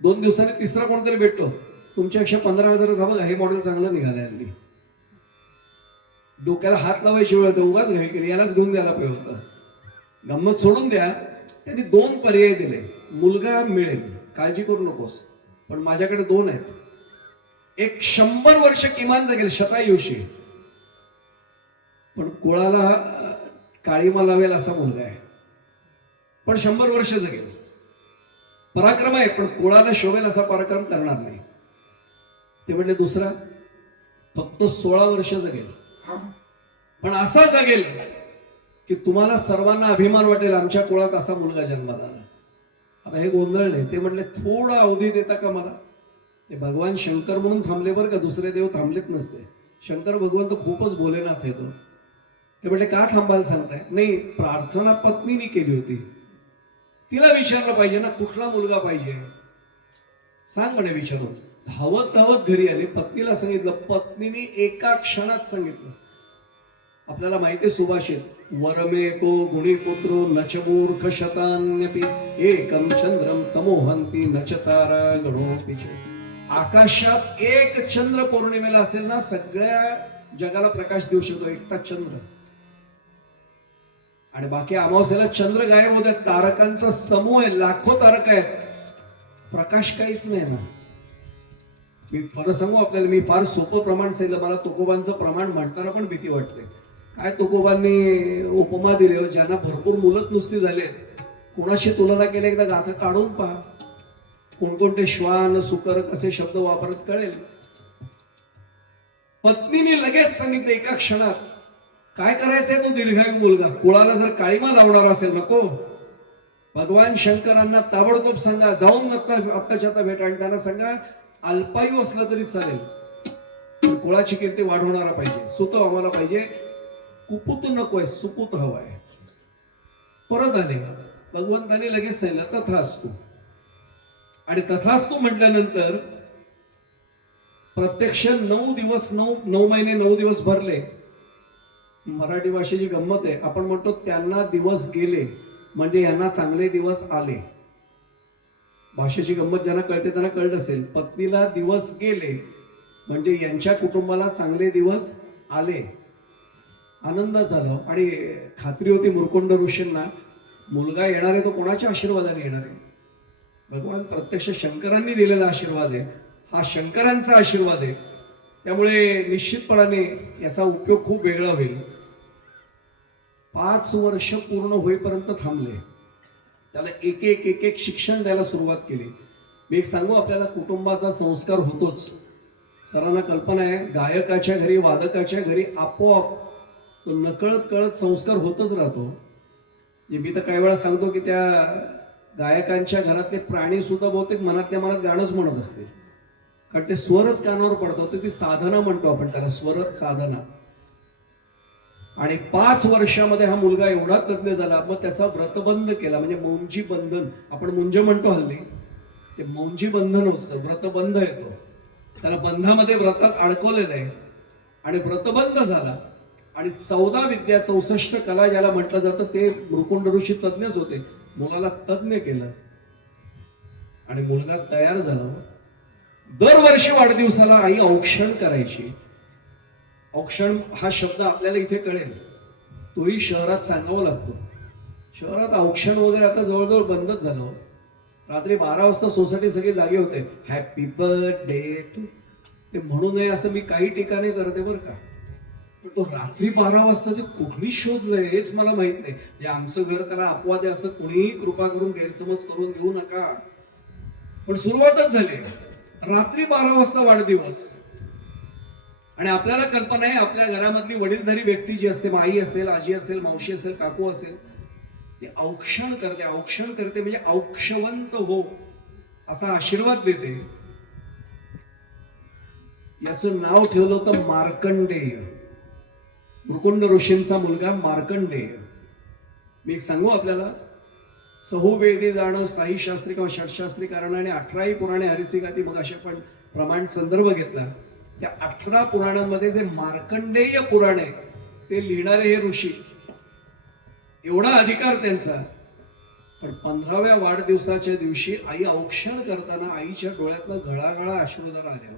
2 दिवसांनी तिसरा कोणतरी भेटतो, तुमच्यापेक्षा 15,000 बघा, हे मॉडेल चांगलं निघालंय हल्ली. डोक्याला हात लावायची वेळ होतं, उगाच घाई केली, यालाच घेऊन द्यायला पाहिजे होतं. गंमत सोडून द्या, त्यांनी 2 पर्याय दिले. मुलगा मिळेल, काळजी करू नकोस, पण माझ्याकडे 2 आहेत. एक 100 वर्ष किमान जगेल, शतायुषी, पण कुळाला काळीमा लावेल असा मुलगा आहे, पण 100 वर्ष जगेल. पराक्रम आहे, पण कुळाला शोभेल असा पराक्रम करणार नाही. ते म्हणले दुसरा फक्त 16 वर्ष जगेल, पण असा जगेल की तुम्हाला सर्वांना अभिमान वाटेल, आमच्या कुळात असा मुलगा जन्माला आला. आता हे गोंधळले. ते म्हटले थोडा अवधी देता का मला. ते भगवान शंकर म्हणून थांबले बरं का, दुसरे देव थांबलेत नसते. शंकर भगवंत खूपच भोलेनाथ येतो. ते म्हटले का थांबायला सांगताय. नाही, प्रार्थना पत्नीने केली होती, तिला विचारलं पाहिजे ना कुठला मुलगा पाहिजे, सांग म्हणे विचारून. धावत धावत घरी आले, पत्नीला सांगितलं, पत्नीने एका क्षणात सांगितलं. आपल्याला माहिती सुभाषित, वरमेको गुणीपुत्रो नचमूर्ख शतान्यपि एकम चंद्रम तमोहंती नचतारा गणोपिचे. आकाशात एक चंद्र पौर्णिमेला असेल ना, सगळ्या जगाला प्रकाश देऊ शकतो एकटा चंद्र, आणि बाकी अमावस्येला चंद्र गायब होतात. तारकांचा समूह आहे, लाखो तारक आहेत, प्रकाश काहीच नाही ना. मी खरं सांगू आपल्याला, मी फार सोपं प्रमाण सांगितलं. मला तुकोबांचं प्रमाण म्हणताना पण भीती वाटते. काय तुकोबांनी उपमा दिली, ज्यांना भरपूर मुलत नुसती झाले, कोणाशी तुलना केली एकदा गाथा काढून पहा, कोणकोणते श्वान सुकर कसे शब्द वापरत कळेल. पत्नीने लगेच सांगितलं एका क्षणात, काय करायचंय तो दीर्घायू मुलगा, कुळाला जर काळीमा लावणार असेल नको. भगवान शंकरांना ताबडतोब सांगा, जाऊन आत्ताच्या आता भेटा, आणि त्यांना सांगा अल्पायू असला तरी चालेल, पण कुळाची कीर्ती वाढवणारा पाहिजे, सुत आम्हाला पाहिजे, कुपुत नकोय, सुपूत हवाय. परत आले, भगवंताने लगेच सांगितलं तथास्तु. आणि तथास्तु म्हटल्यानंतर प्रत्यक्ष 9 दिवस 9 महिने 9 दिवस भरले. मराठी भाषेची गंमत आहे, आपण म्हणतो त्यांना दिवस गेले म्हणजे यांना चांगले दिवस आले. भाषेची गंमत ज्यांना कळते त्यांना कळत असेल. पत्नीला दिवस गेले म्हणजे यांच्या कुटुंबाला चांगले दिवस आले. आनंद झाला, आणि खात्री होती मुरकुंड ऋषींना, मुलगा येणार आहे तो कोणाच्या आशीर्वादाने येणार आहे. भगवान प्रत्यक्ष शंकरांनी दिलेला आशीर्वाद आहे, हा शंकरांचा आशीर्वाद आहे. त्यामुळे निश्चितपणाने याचा उपयोग खूप वेगळा होईल. 5 वर्ष पूर्ण होईपर्यंत थांबले, त्याला एक एक शिक्षण द्यायला सुरुवात केली. मी एक सांगू आपल्याला, कुटुंबाचा संस्कार होतोच. सर्वांना कल्पना आहे, गायकाच्या घरी, वादकाच्या घरी आपोआप तो नकळत कळत संस्कार होतच राहतो. मी तर काही वेळा सांगतो की त्या गायकांच्या घरातले प्राणी सुद्धा बहुतेक मनातल्या मनात गाणंच म्हणत असते, कारण ते स्वरच कानावर पडतो. ती साधना म्हणतो आपण त्याला, स्वर साधना. आणि 5 वर्षामध्ये हा मुलगा एवढा तज्ञ झाला, मग त्याचा व्रतबंध केला, म्हणजे मौंजी बंधन, आपण मुंज म्हणतो हल्ली, ते मौंजी बंधन असतं, व्रतबंध येतो, त्याला बंधामध्ये व्रतात अडकवलेलं आहे. आणि व्रतबंध झाला, आणि 14 विद्या 64 कला ज्याला म्हटलं जातं, ते मुरकुंड ऋषी तज्ञच होते. मुलाला तज्ञ केलं आणि मुलगा तयार झाला. दरवर्षी वाढदिवसाला आई औक्षण करायची. औक्षण हा शब्द आपल्याला इथे कळेल, तोही शहरात सांगावा लागतो. शहरात औक्षण वगैरे आता जवळजवळ बंदच झालं. रात्री 12 वाजता सोसायटी सगळे जागे होते, हॅपी बर्थडे टू, ते म्हणू नये असं मी काही ठिकाणी करते बरं का, पण तो रात्री 12 वाजताचे कुठली शोधलंय हेच मला माहित नाही. म्हणजे आमचं घर त्याला अपवाद आहे असं कोणीही कृपा करून गैरसमज करून घेऊ नका. पण सुरुवातच झाली, रात्री 12 वाजता वाढदिवस. आणि आपल्याला कल्पना आहे आपल्या घरामधली वडीलधारी व्यक्ती जी असते, आई असेल, आजी असेल, मावशी असेल, काकू असेल, ती औक्षण करते. औक्षण करते म्हणजे औक्षवंत हो असा आशीर्वाद देते. याचं नाव ठेवलं होतं मार्कंडेय. मुकुंड ऋषींचा मुलगा मार्कंडेय. मी एक सांगू आपल्याला, चहुवेदी जाणं साई शास्त्री किंवा षटशास्त्री कारणाने 18ही पुराणे हरिसिगाती, मग असे पण प्रमाण संदर्भ घेतला. त्या 18 पुराणांमध्ये जे मार्कंडेय पुराण आहे ते लिहिणारे हे ऋषी, एवढा अधिकार त्यांचा. पण 15व्या वाढदिवसाच्या दिवशी आई औक्षण करताना आईच्या डोळ्यातनं घळाघळा अश्रुधारा आल्या.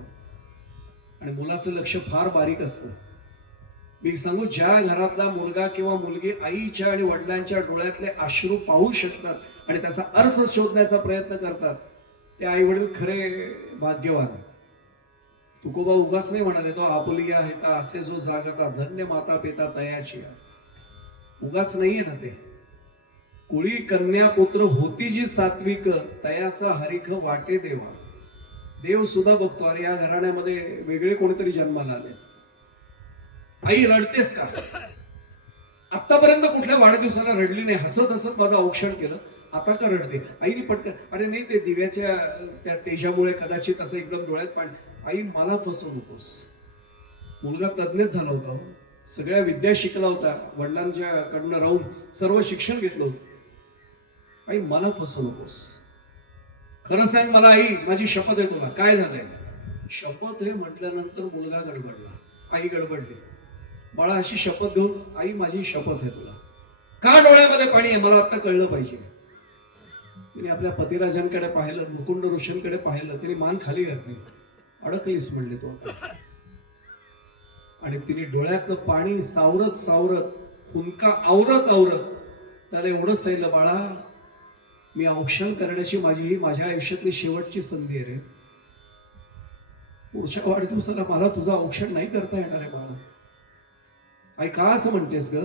आणि मुलाचं लक्ष फार बारीक असतं. मी सांगू, ज्या घरातला मुलगा किंवा मुलगी आईच्या आणि वडिलांच्या डोळ्यातले अश्रू पाहू शकतात आणि त्याचा अर्थ शोधण्याचा प्रयत्न करतात, ते आई वडील खरे भाग्यवान. तुकोबा उगाच नाही म्हणाले, तो आपुलिया आहे ता असे जो जागता धन्य माता पिता तयाची. उगाच नाहीये ना ते. कुळी कन्या पुत्र होती जी सात्विक, तयाचा हरिख वाटे देवा. देव सुद्धा बघतो, अरे या घराण्यामध्ये वेगळे कोणीतरी जन्माला आले. आई रडतेस का? आतापर्यंत कुठल्या वाढदिवसाला रडली नाही, हसत हसत माझं औक्षण केलं, आता का रडते? आईने पटकन, अरे नाही ते दिव्याच्या त्या तेजामुळे कदाचित असं एकदम डोळ्यात पाणी. आई मला फसवू नकोस. मुलगा तज्ञच झाला होता, सगळ्या विद्या शिकला होता, वडिलांच्या कडनं राहून सर्व शिक्षण घेतलं होतं. आई मला फसवू नकोस. खरं सांग मला आई, माझी शपथ आहे तुला. काय झालंय? शपथ हे म्हटल्यानंतर मुलगा गडबडला, आई गडबडली. बाळा अशी शपथ घेऊन, आई माझी शपथ आहे तुला. का डोळ्यामध्ये पाणी आहे मला आता कळलं पाहिजे. तिने आपल्या पतिराजांकडे पाहिलं, मुकुंड ऋषींकडे पाहिलं, तिने मान खाली घातली. अडकलीस म्हणले तू आता. आणि तिने डोळ्यातलं पाणी सावरत सावरत, हुंका आवरत आवरत त्याला एवढं सांगितलं, बाळा मी औक्षण करण्याची माझी माझ्या आयुष्यातली शेवटची संधी आहे रे. पुढच्या वाढदिवसाला मला तुझं औक्षण नाही करता येणार आहे बाळा. आई का असं म्हणतेस ग?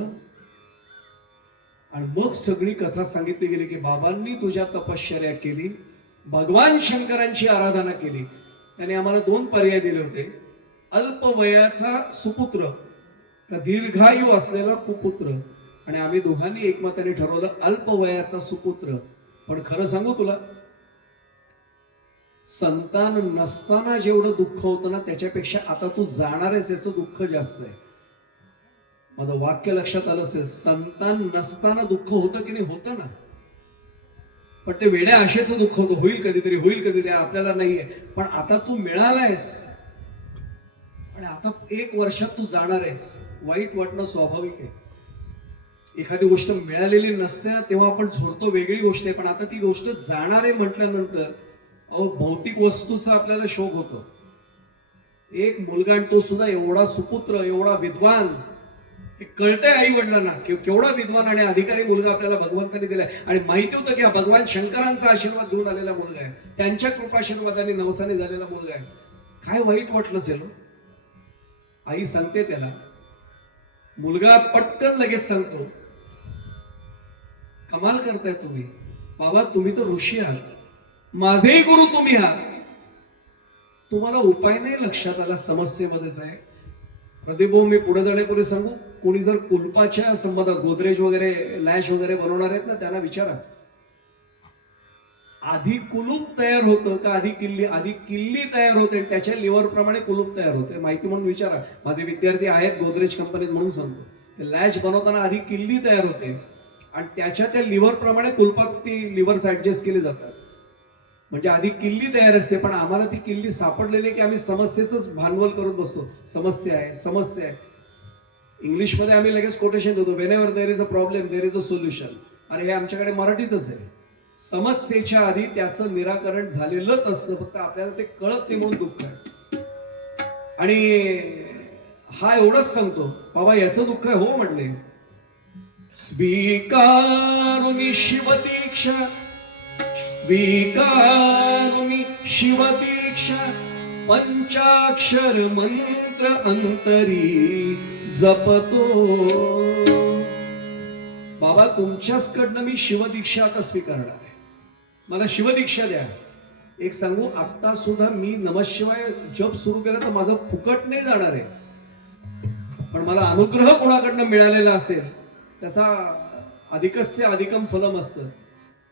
आणि मग सगळी कथा सांगितली गेली की बाबांनी तुझ्या तपश्चर्या केली, भगवान शंकरांची आराधना केली. त्याने आम्हाला 2 पर्याय दिले होते, अल्पवयाचा सुपुत्र का दीर्घायू असलेला कुपुत्र. आणि आम्ही दोघांनी एकमताने ठरवलं अल्पवयाचा सुपुत्र. पण खरं सांगू तुला, संतान नसताना जेवढं दुःख होतं ना, त्याच्यापेक्षा आता तू जाणार आहेस याचं दुःख जास्त आहे. माझं वाक्य लक्षात आलं असेल, संतान नसताना दुःख होतं की नाही? होतं ना, पण ते वेड्या आशेचं दुःख होतं, होईल कधीतरी, होईल कधीतरी, आपल्याला नाहीये. पण आता तू मिळालायस आणि आता 1 वर्षात तू जाणार आहेस. वाईट वाटणं स्वाभाविक आहे. एखादी गोष्ट मिळालेली नसते ना तेव्हा आपण झुरतो, वेगळी गोष्ट आहे. पण आता ती गोष्ट जाणार आहे म्हटल्यानंतर भौतिक वस्तूचा आपल्याला शोक होतो. एक मुलगा, आणि तो सुद्धा एवढा सुपुत्र, एवढा विद्वान. हे कळतंय आई वडिलांना केवढा विद्वान आणि अधिकारी मुलगा आपल्याला भगवंतांनी दिलाय. आणि माहिती होतं की हा भगवान शंकरांचा आशीर्वाद घेऊन आलेला मुलगा आहे, त्यांच्या कृपाशीर्वादाने नवसाने झालेला मुलगा आहे. काय वाईट वाटलं असेल? आई सांगते त्याला, मुलगा पटकन लगेच सांगतो, कमाल करताय तुम्ही बाबा, तुम्ही तर ऋषी आहात, माझेही गुरु तुम्ही आहात, तुम्हाला उपाय नाही लक्षात आला, समस्येमध्येच आहे. प्रदीप भाऊ, मी पुढे जाण्यापूर्वी सांगू, कोणी जर कुलपाच्या संबंधात गोदरेज वगैरे, लॅश वगैरे बनवणार आहेत ना, त्यांना विचारा, आधी कुलूप तयार होतं का आधी किल्ली? आधी किल्ली तयार होते, त्याच्या लिव्हर प्रमाणे कुलूप तयार होते. माहिती म्हणून विचारा, माझे विद्यार्थी आहेत गोदरेज कंपनीत म्हणून सांगतो. लॅच बनवताना आधी किल्ली तयार होते आणि त्याच्या त्या लिव्हर प्रमाणे कुलपात ती लिव्हर्स ऍडजस्ट केली जातात. म्हणजे आधी किल्ली तयार असते. पण आम्हाला ती किल्ली सापडलेली की आम्ही समस्येच भांडवल करून बसतो. समस्या आहे, समस्या आहे. इंग्लिशमध्ये आम्ही लगेच कोटेशन देतो, whenever there is a problem there is a solution. अरे हे आमच्याकडे मराठीतच आहे. समस्येच्या आधी त्याचं निराकरण झालेलंच असतं, फक्त आपल्याला ते कळत नाही म्हणून दुःख आहे. आणि हा एवढंच सांगतो, बाबा याचं दुःख आहे? हो म्हणले. स्वीकारुनी शिवदीक्षा, स्वीकारुनी शिवदीक्षा, पंचाक्षर मंत्र अंतरी जपतो. बाबा तुमच्याचकडनं मी शिवदीक्षा आता स्वीकारणार आहे, मला शिवदीक्षा द्या. एक सांगू, आता सुद्धा मी नमशिवाय जप सुरू केलं तर माझं फुकट नाही जाणार आहे. पण मला अनुग्रह कोणाकडनं मिळालेला असेल त्याचा अधिकस्य अधिकम फलम असतं.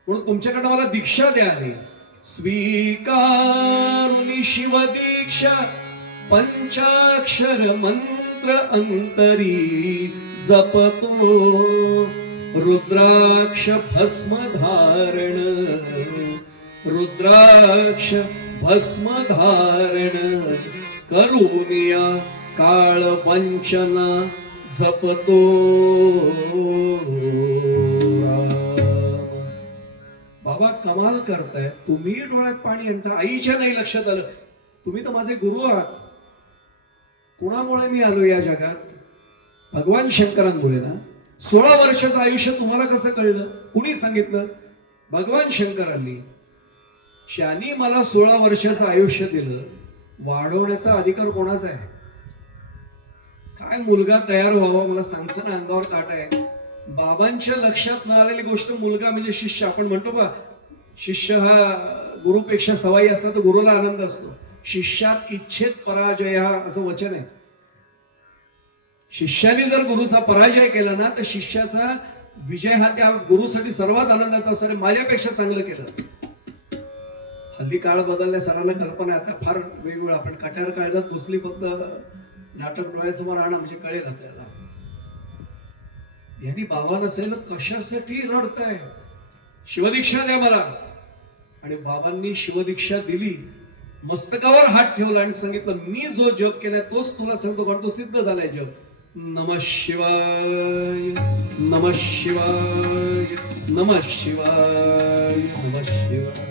म्हणून तुमच्याकडनं मला दीक्षा द्यावी. स्वीकारुनी शिव दीक्षा पंचाक्षर मंत्र अंतरी जपतो रुद्राक्ष भस्म धारण रुद्राक्ष भस्म धारण करुनिया काळ वंचना जपतो बाबा कमाल करताय तुम्ही. डोळ्यात पाणी आणता. आईच्या नाही लक्षात आलं. तुम्ही तर माझे गुरु आहात. कुणामुळे मी आलो या जगात? भगवान शंकरांमुळे ना. 16 वर्षाचं आयुष्य तुम्हाला कसं कळलं? कुणी सांगितलं? भगवान शंकरांनी. ज्यांनी मला 16 वर्षाचं आयुष्य दिलं वाढवण्याचा अधिकार कोणाचा आहे? काय मुलगा तयार व्हावा मला सांगताना अंगावर काटा आहे. बाबांच्या लक्षात न आलेली गोष्ट मुलगा म्हणजे शिष्य. आपण म्हणतो बा शिष्य हा गुरुपेक्षा सवाई असला तर गुरुला आनंद असतो. शिष्यात इच्छेत पराजय हा असं वचन आहे. शिष्याने जर गुरुचा पराजय केला ना तर शिष्याचा विजय हा त्या गुरुसाठी सर्वात आनंदाचा असतो. माझ्यापेक्षा चांगलं केलंस. हल्ली काळ बदलल्या सरांना कल्पना आता फार वेगवेगळं. आपण कट्यार काळजात घुसली फक्त नाटक डोळ्यासमोर आणा म्हणजे कळेल आपल्याला. यांनी बाबा नसेल कशासाठी रडताय? शिवदीक्षा द्या मला. आणि बाबांनी शिवदीक्षा दिली. मस्तकावर हात ठेवला आणि सांगितलं मी जो जप केलाय तोच तुला सांगतो कारण तो सिद्ध झालाय जप. नमः शिवाय नमः शिवाय नमः शिवाय नमः शिवाय.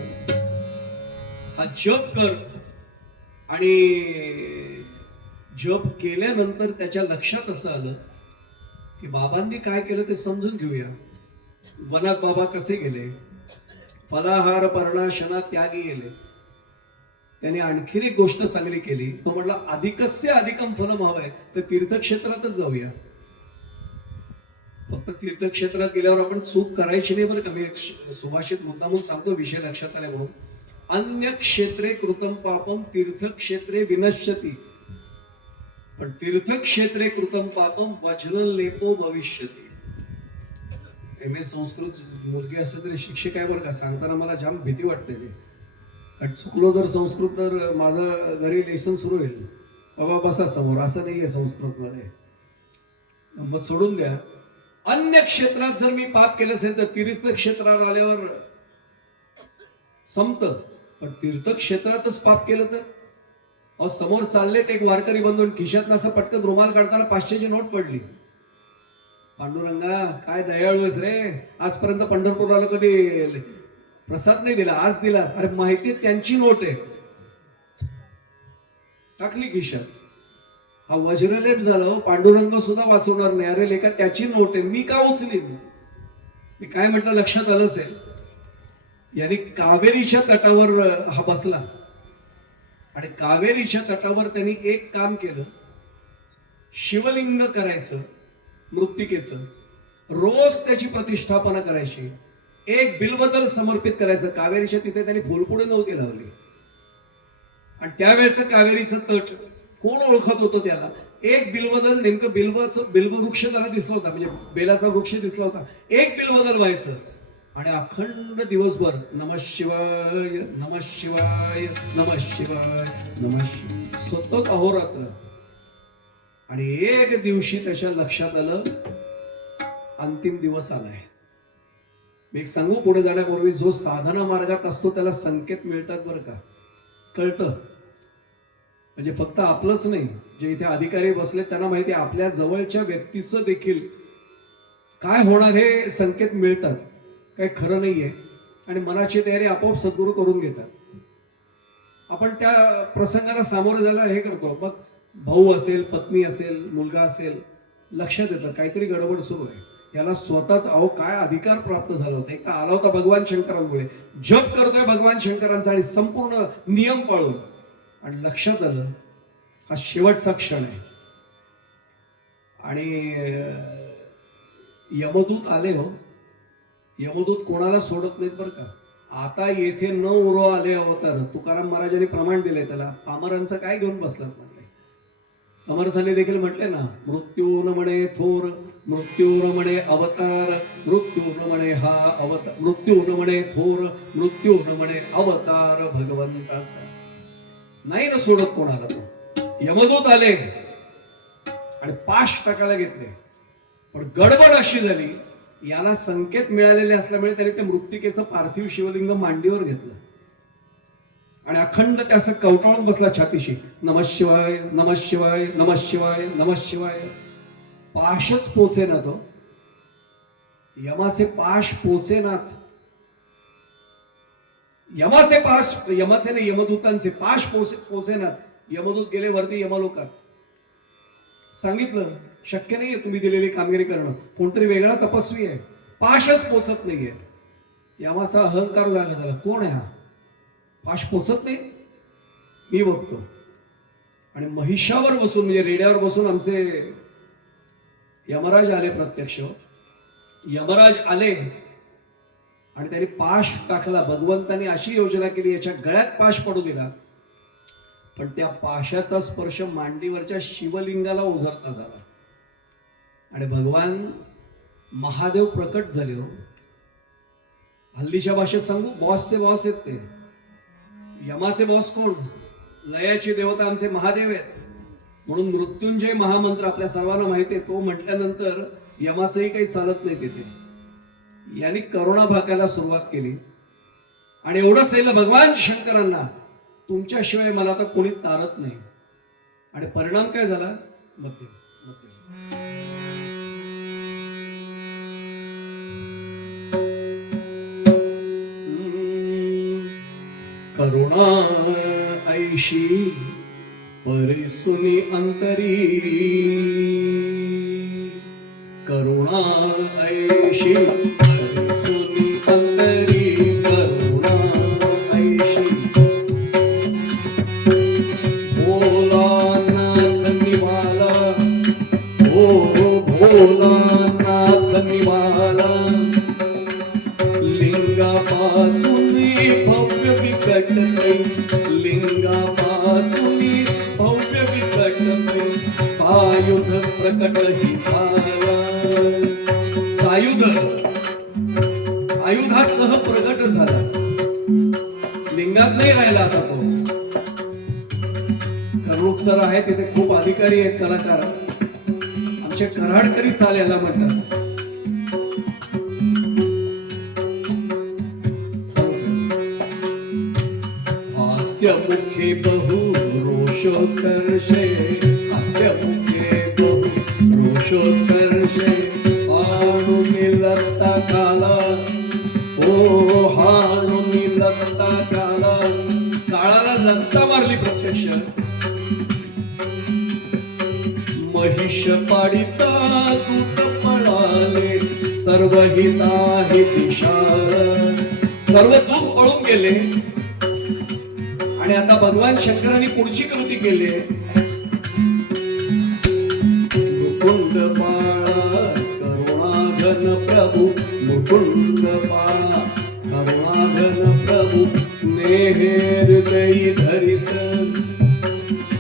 हा जप कर. आणि जप केल्यानंतर त्याच्या लक्षात असं आलं की बाबांनी काय केलं ते समजून घेऊया. वनात बाबा कसे गेले? फलाहार पर्णाशना त्यागी गेले. त्याने आणखीन एक गोष्ट चांगली केली. तो म्हटला अधिकस्य अधिकम फलम हवंय तर तीर्थक्षेत्रातच जाऊया. फक्त तीर्थक्षेत्रात गेल्यावर आपण चूक करायची नाही बरं का. मी एक सुभाषित मुद्दा म्हणून सांगतो विषय लक्षात आले म्हणून. अन्य क्षेत्रे कृतम पापम तीर्थक्षेत्रे विनश्यती पण तीर्थक्षेत्रे कृतम पापम वज्र लेपो भविष्यती. एम.ए. संस्कृत मुलगी असते तरी शिक्षक आहे बरं का. सांगताना मला जाम भीती वाटते ते. कारण चुकलो जर संस्कृत तर माझं घरी लेसन सुरू होईल. बाबा बसा समोर असं नाहीये संस्कृतमध्ये. मग सोडून द्या. अन्य क्षेत्रात जर मी पाप केलं असेल तर तीर्थक्षेत्रावर आल्यावर संपत. पण तीर्थक्षेत्रातच पाप केलं तर समोर चाललेत एक वारकरी बंधून खिशात असं पटकन रुमाल काढताना 500ची नोट पडली. पांडुरंगा काय दयाळू आहेस रे. आजपर्यंत पंढरपूरला कधी प्रसाद नाही दिला आज दिला. अरे माहिती त्यांची नोट आहे. टाकली खिशात. हा वज्रलेप झाला. पांडुरंग सुद्धा वाचवणार नाही. अरे लेका त्याची नोट आहे मी का उचली? मी काय म्हटलं लक्षात आलं असेल. याने कावेरीच्या तटावर हा बसला आणि कावेरीच्या तटावर त्यांनी एक काम केलं. शिवलिंग करायचं मृत्तिकेचं. रोज त्याची प्रतिष्ठापना करायची. एक बिल्वदल समर्पित करायचं. कावेरीच्या तिथे त्यांनी फुलपुडे नव्हती लावली. आणि त्यावेळेचं कावेरीचं तट कोण ओळखत होतं त्याला? एक बिल्वदल नेमकं बिल्ववृक्ष त्याला दिसला होता. म्हणजे बेलाचा वृक्ष दिसला होता. एक बिल्वदल व्हायचं आणि अखंड दिवसभर नमः शिवाय नमः शिवाय नमः शिवाय नमः शिवाय सतत अहोरात्र. आणि एक दिवशी त्याच्या लक्षात आलं अंतिम दिवस आलाय. मी एक सांगू पुढे जाण्यापूर्वी जो साधना मार्गात असतो त्याला संकेत मिळतात बरं का. कळतं. म्हणजे फक्त आपलंच नाही. जे इथे अधिकारी बसले त्यांना माहिती आहे आपल्या जवळच्या व्यक्तीचं देखील काय होणार हे संकेत मिळतात. काही खरं नाहीये. आणि मनाची तयारी आपोआप सद्गुरू करून घेतात. आपण त्या प्रसंगाला सामोरं जायला हे करतो. मग भाऊ असेल पत्नी असेल मुलगा असेल लक्षात येतं काहीतरी गडबड सुरू आहे. याला स्वतःच अहो काय अधिकार प्राप्त झाला होता. एक तर आला होता भगवान शंकरांमुळे. जप करतोय भगवान शंकरांचा आणि संपूर्ण नियम पाळून. आणि लक्षात आलं हा शेवटचा क्षण आहे. आणि यमदूत आले हो. यमदूत कोणाला सोडत नाहीत बरं का. आता येथे न उरो आले अवतार. तुकाराम महाराजांनी प्रमाण दिलंय त्याला. पामरांचं काय घेऊन बसलात म्हणले. समर्थाने देखील म्हटले ना, मृत्यू न म्हणे थोर, मृत्यू न म्हणे अवतार, मृत्यू न म्हणे हा अवतार, मृत्यू न म्हणे थोर, मृत्यू न म्हणे अवतार भगवंताचा. नाही ना सोडत कोणाला तो. यमदूत आले आणि पाश टाकायला घेतले, पण गडबड अशी झाली, याला संकेत मिळालेले असल्यामुळे त्याने ते मृत्तिकेचं पार्थिव शिवलिंग मांडीवर घेतलं आणि अखंड ते असं कवटाळून बसला छातीशी, नमः शिवाय नमः शिवाय नमः शिवाय नमः शिवाय. पाशच पोचेना तो, यमाचे पाश पोचेनात. यमाचे नाही, यमदूतांचे पाश पोचेनात. यमदूत गेले वरती यमलोकात. सांगितलं शक्य नाहीये तुम्ही दिलेली कामगिरी करणं, कोणतरी वेगळा तपस्वी आहे, पाशच पोचत नाहीये. यमाचा अहंकार जागा झाला, कोण आहे हा, पाश पोचत नाही, मी बघतो. आणि महिषावर बसून म्हणजे रेड्यावर बसून आमचे यमराज आले प्रत्यक्ष. यमराज आले आणि त्यांनी पाश टाकला. भगवंतानी अशी योजना केली, याच्या गळ्यात पाश पडू दिला, पण त्या पाशाचा स्पर्श मांडीवरच्या शिवलिंगाला ओझरता झाला आणि भगवान महादेव प्रकट झाले. हो, हल्लीच्या भाषेत सांगू, बॉसचे बॉस आहेत ते. यमाचे बॉस कोण? लयाची देवता आमचे महादेव आहेत. म्हणून मृत्युंजय महामंत्र आपल्या सर्वांना माहिती आहे, तो म्हटल्यानंतर यमाचंही काही चालत नाही तिथे. यांनी करुणा भाकायला सुरुवात केली आणि एवढं सांगितलं भगवान शंकरांना, तुमच्याशिवाय मला आता कोणी तारत नाही. आणि परिणाम काय झाला? मध्यम करुणा ऐशी परिसुनी अंतरी, करुणा ऐशी परिसुनी अंतरी, करुणा ऐशी भोलानाथ निवाला, ओ भोलानाथ निवाला, लिंगापासून भव्य विकट, लिंगापासून भव्य विकट, सायुध प्रकट ही झाला. सायुध आयुधासह प्रकट झाला, लिंगात नाही राहिला आता तो. कर्णूक सर आहे तिथे, खूप अधिकारी आहेत, कलाकार, आमचे कराडकरी चाल याला म्हणतात. हास्यमुखे बहु रोषोत्कर्षे, हास्यमुखे बहु रोषोत्कर्षे, हाणू निलत्ता काला, ओ हाणू निलत्ता काला. काळाला लत्ता मारली प्रत्यक्ष. महिष पाडिता दूत पळाले, सर्व हिताहि दिशा. सर्व दूत पळून गेले आणि आता भगवान शंकरांनी पुढची कृती केली. मुकुंद बाळा करुणाघन प्रभू, मुकुंद बाळा करुणाघन प्रभू, स्नेहे हृदयी धरित,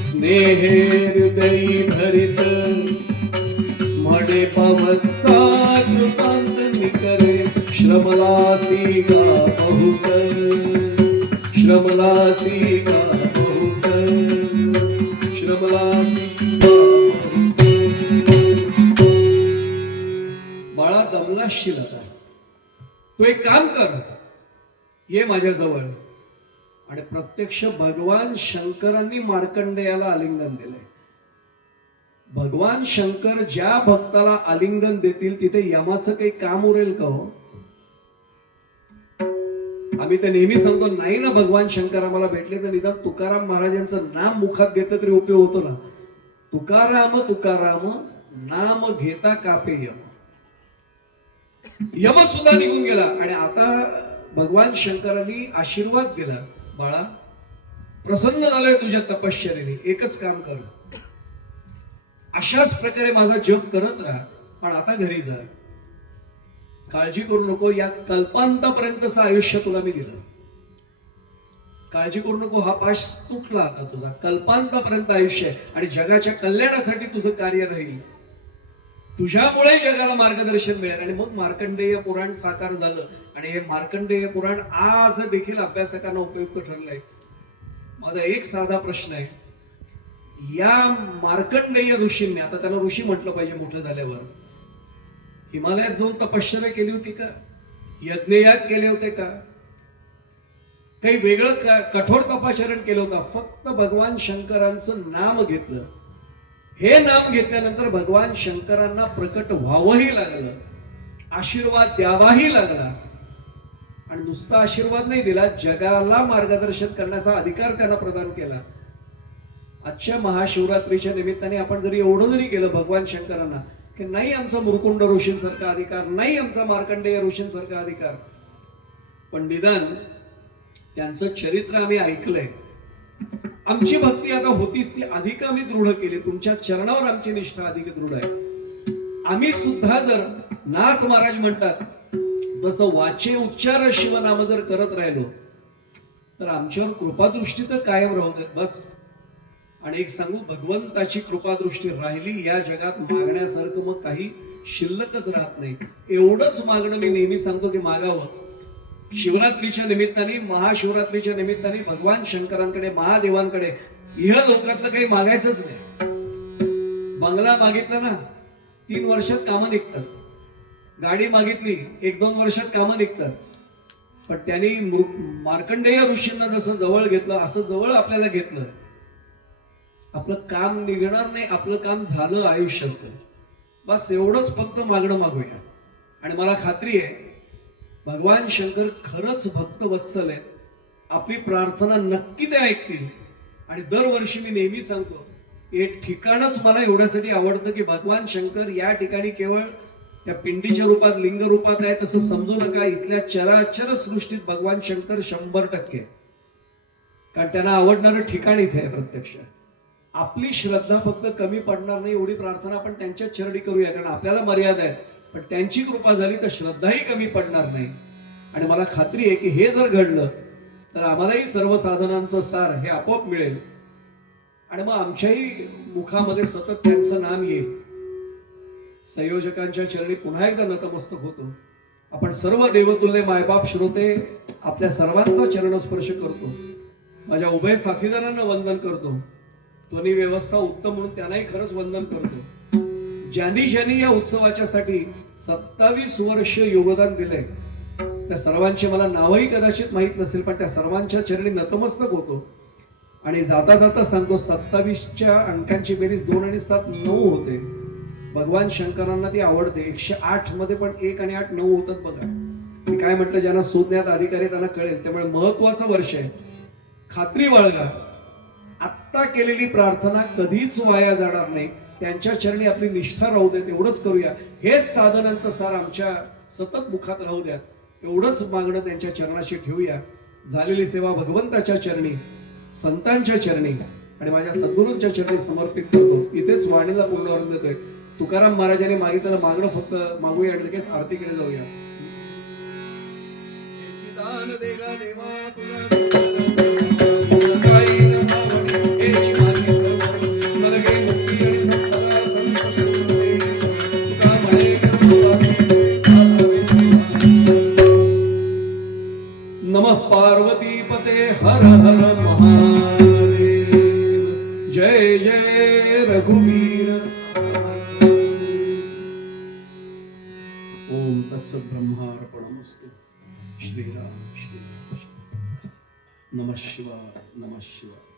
स्नेहे हृदयी धरित, म्हणे पवत्सा कृतांत निकरे, श्रमलासी गा बहुत, श्रमलासी गा बहुत, श्रमलासी. बाळा दमलाशील आता, तू एक काम कर, ये माझ्या जवळ. आणि प्रत्यक्ष भगवान शंकरांनी मार्कंडेयाला आलिंगन दिले. भगवान शंकर ज्या भक्ताला आलिंगन देतील तिथे यमाचं काही काम उरेल का हो? आम्ही तर नेहमी सांगतो, नाही ना भगवान शंकर आम्हाला भेटले तर निदान तुकाराम महाराजांचं नाम मुखात घेतलं तरी उपयोग होतो ना. तुकाराम तुकाराम नाम घेता कापे यम. यम सुद्धा निघून गेला आणि आता भगवान शंकरांनी आशीर्वाद दिला, बाळा प्रसन्न झालोय तुझ्या तपश्चर्येने, एकच काम कर, अशाच प्रकारे माझा जप करत राहा, पण आता घरी जा, काळजी करू नको, या कल्पांतापर्यंतचं आयुष्य तुला मी दिलं. काळजी करू नको, हा पाश तुटला आता तुझा, कल्पांतापर्यंत आयुष्य आहे आणि जगाच्या कल्याणासाठी तुझं कार्य राहील, तुझ्यामुळे जगाला मार्गदर्शन मिळेल. आणि मग मार्कंडेय पुराण साकार झालं आणि हे मार्कंडेय पुराण आज देखील अभ्यासकांना उपयुक्त ठरलंय. माझा एक साधा प्रश्न आहे, या मार्कंडेय ऋषींनी, आता त्याला ऋषी म्हटलं पाहिजे मोठं झाल्यावर, हिमालयात जाऊन तपश्चर्या केली होती का? यज्ञयाग केले होते का? काही वेगळं कठोर तपाचरण केलं होतं? फक्त भगवान शंकरांचं नाम घेतलं. हे नाम घेतल्यानंतर भगवान शंकरांना प्रकट व्हावंही लागलं, आशीर्वाद द्यावाही लागला. आणि नुसता आशीर्वाद नाही दिला, जगाला मार्गदर्शन करण्याचा अधिकार त्यांना प्रदान केला. आजच्या महाशिवरात्रीच्या निमित्ताने आपण जरी एवढं जरी केलं भगवान शंकरांना की नाही आमचा मुरकुंड ऋषींसारखा अधिकार, नाही आमचा मार्कंडेय ऋषींसारखा अधिकार, पण निदान त्यांचं चरित्र आम्ही ऐकलंय, आमची भक्ती आता होतीच ती अधिक आम्ही दृढ केली, तुमच्या चरणावर आमची निष्ठा अधिक दृढ आहे. आम्ही सुद्धा जर नाथ महाराज म्हणतात तसं वाचे उच्चार शिवनाम जर करत राहिलो तर आमच्यावर कृपादृष्टी तर कायम राहू देत बस. आणि एक सांगू, भगवंताची कृपादृष्टी राहिली या जगात मागण्यासारखं मग काही शिल्लकच राहत नाही. एवढंच मागणं मी नेहमी सांगतो की मागावं. शिवरात्रीच्या निमित्ताने, महाशिवरात्रीच्या निमित्ताने भगवान शंकरांकडे, महादेवांकडे इह लोकातलं काही मागायचंच नाही. बंगला मागितला ना 3 वर्षात कामं निघतात, गाडी मागितली 1-2 वर्षात कामं निघतात. पण त्यांनी मार्कंडेय ऋषींना जसं जवळ घेतलं असं जवळ आपल्याला घेतलं. आपलं काम निघणार नाही, आपलं काम झालं आयुष्याचं, बस एवढंच फक्त मागणं मागूया. आणि मला खात्री आहे भगवान शंकर खरंच भक्त वत्सल आहेत, आपली प्रार्थना नक्की ते ऐकतील. आणि दरवर्षी मी नेहमी सांगतो, एक ठिकाणच मला एवढ्यासाठी आवडतं की भगवान शंकर या ठिकाणी केवळ त्या पिंडीच्या रूपात, लिंग रूपात आहे तसं समजू नका. इथल्या चराचर सृष्टीत भगवान शंकर 100%, कारण त्यांना आवडणारं ठिकाण इथे आहे प्रत्यक्ष. आपली श्रद्धा फक्त कमी पडणार नाही एवढी प्रार्थना आपण त्यांच्या चरणी करूया, कारण आपल्याला मर्यादा आहे, पण त्यांची कृपा झाली तर श्रद्धाही कमी पडणार नाही. आणि मला खात्री आहे की हे जर घडलं तर आम्हालाही सर्व साधनांचं सार हे आपोआप मिळेल आणि मग आमच्याही मुखामध्ये सतत त्यांचं नाम येईल. संयोजकांच्या चरणी पुन्हा एकदा नतमस्तक होतो. आपण सर्व देवतुल्य मायबाप श्रोते आपल्या सर्वांचा चरणस्पर्श करतो. माझ्या उभय साथीदारांना वंदन करतो. ध्वनी व्यवस्था उत्तम म्हणून त्यांनाही खरंच वंदन करतो. ज्यांनी ज्यांनी या उत्सवाच्या साठी 27 वर्ष योगदान दिलंय त्या सर्वांचे मला नावही कदाचित माहित नसेल, पण त्या सर्वांच्या चरणी नतमस्तक होतो. आणि जाता जाता सांगतो, 27च्या अंकांची बेरीज 2 आणि 7 9 होते. भगवान शंकरांना ती आवडते. 108 मध्ये पण 1 आणि 8 9 होतात बघा. मी काय म्हटलं, ज्यांना शोधण्यात अधिकारी त्यांना कळेल. त्यामुळे महत्वाचं वर्ष आहे. खात्री बाळगा, आत्ता केलेली प्रार्थना कधीच वाया जाणार नाही. त्यांच्या चरणी आपली निष्ठा राहू देत, एवढंच करूया. हेच साधनांचं सार आमच्या सतत मुखात राहू द्या, एवढंच मागणं त्यांच्या चरणाशी ठेवूया. झालेली सेवा भगवंताच्या चरणी, संतांच्या चरणी आणि माझ्या सद्गुरूंच्या चरणी समर्पित करतो. इथेच वाणीला पूर्णवरून देतोय. तुकाराम महाराजांनी मागितलं मागणं फक्त मागूया आणि लगेच आरतीकडे जाऊया. दान देगा देवा तुला नमः पार्वती पते हर हर महादेव. जय जय रघुवीर. ओम तत्सत ब्रह्मार्पणमस्तु. श्रीराम श्रीराम. नमः शिवाय नमः शिवाय.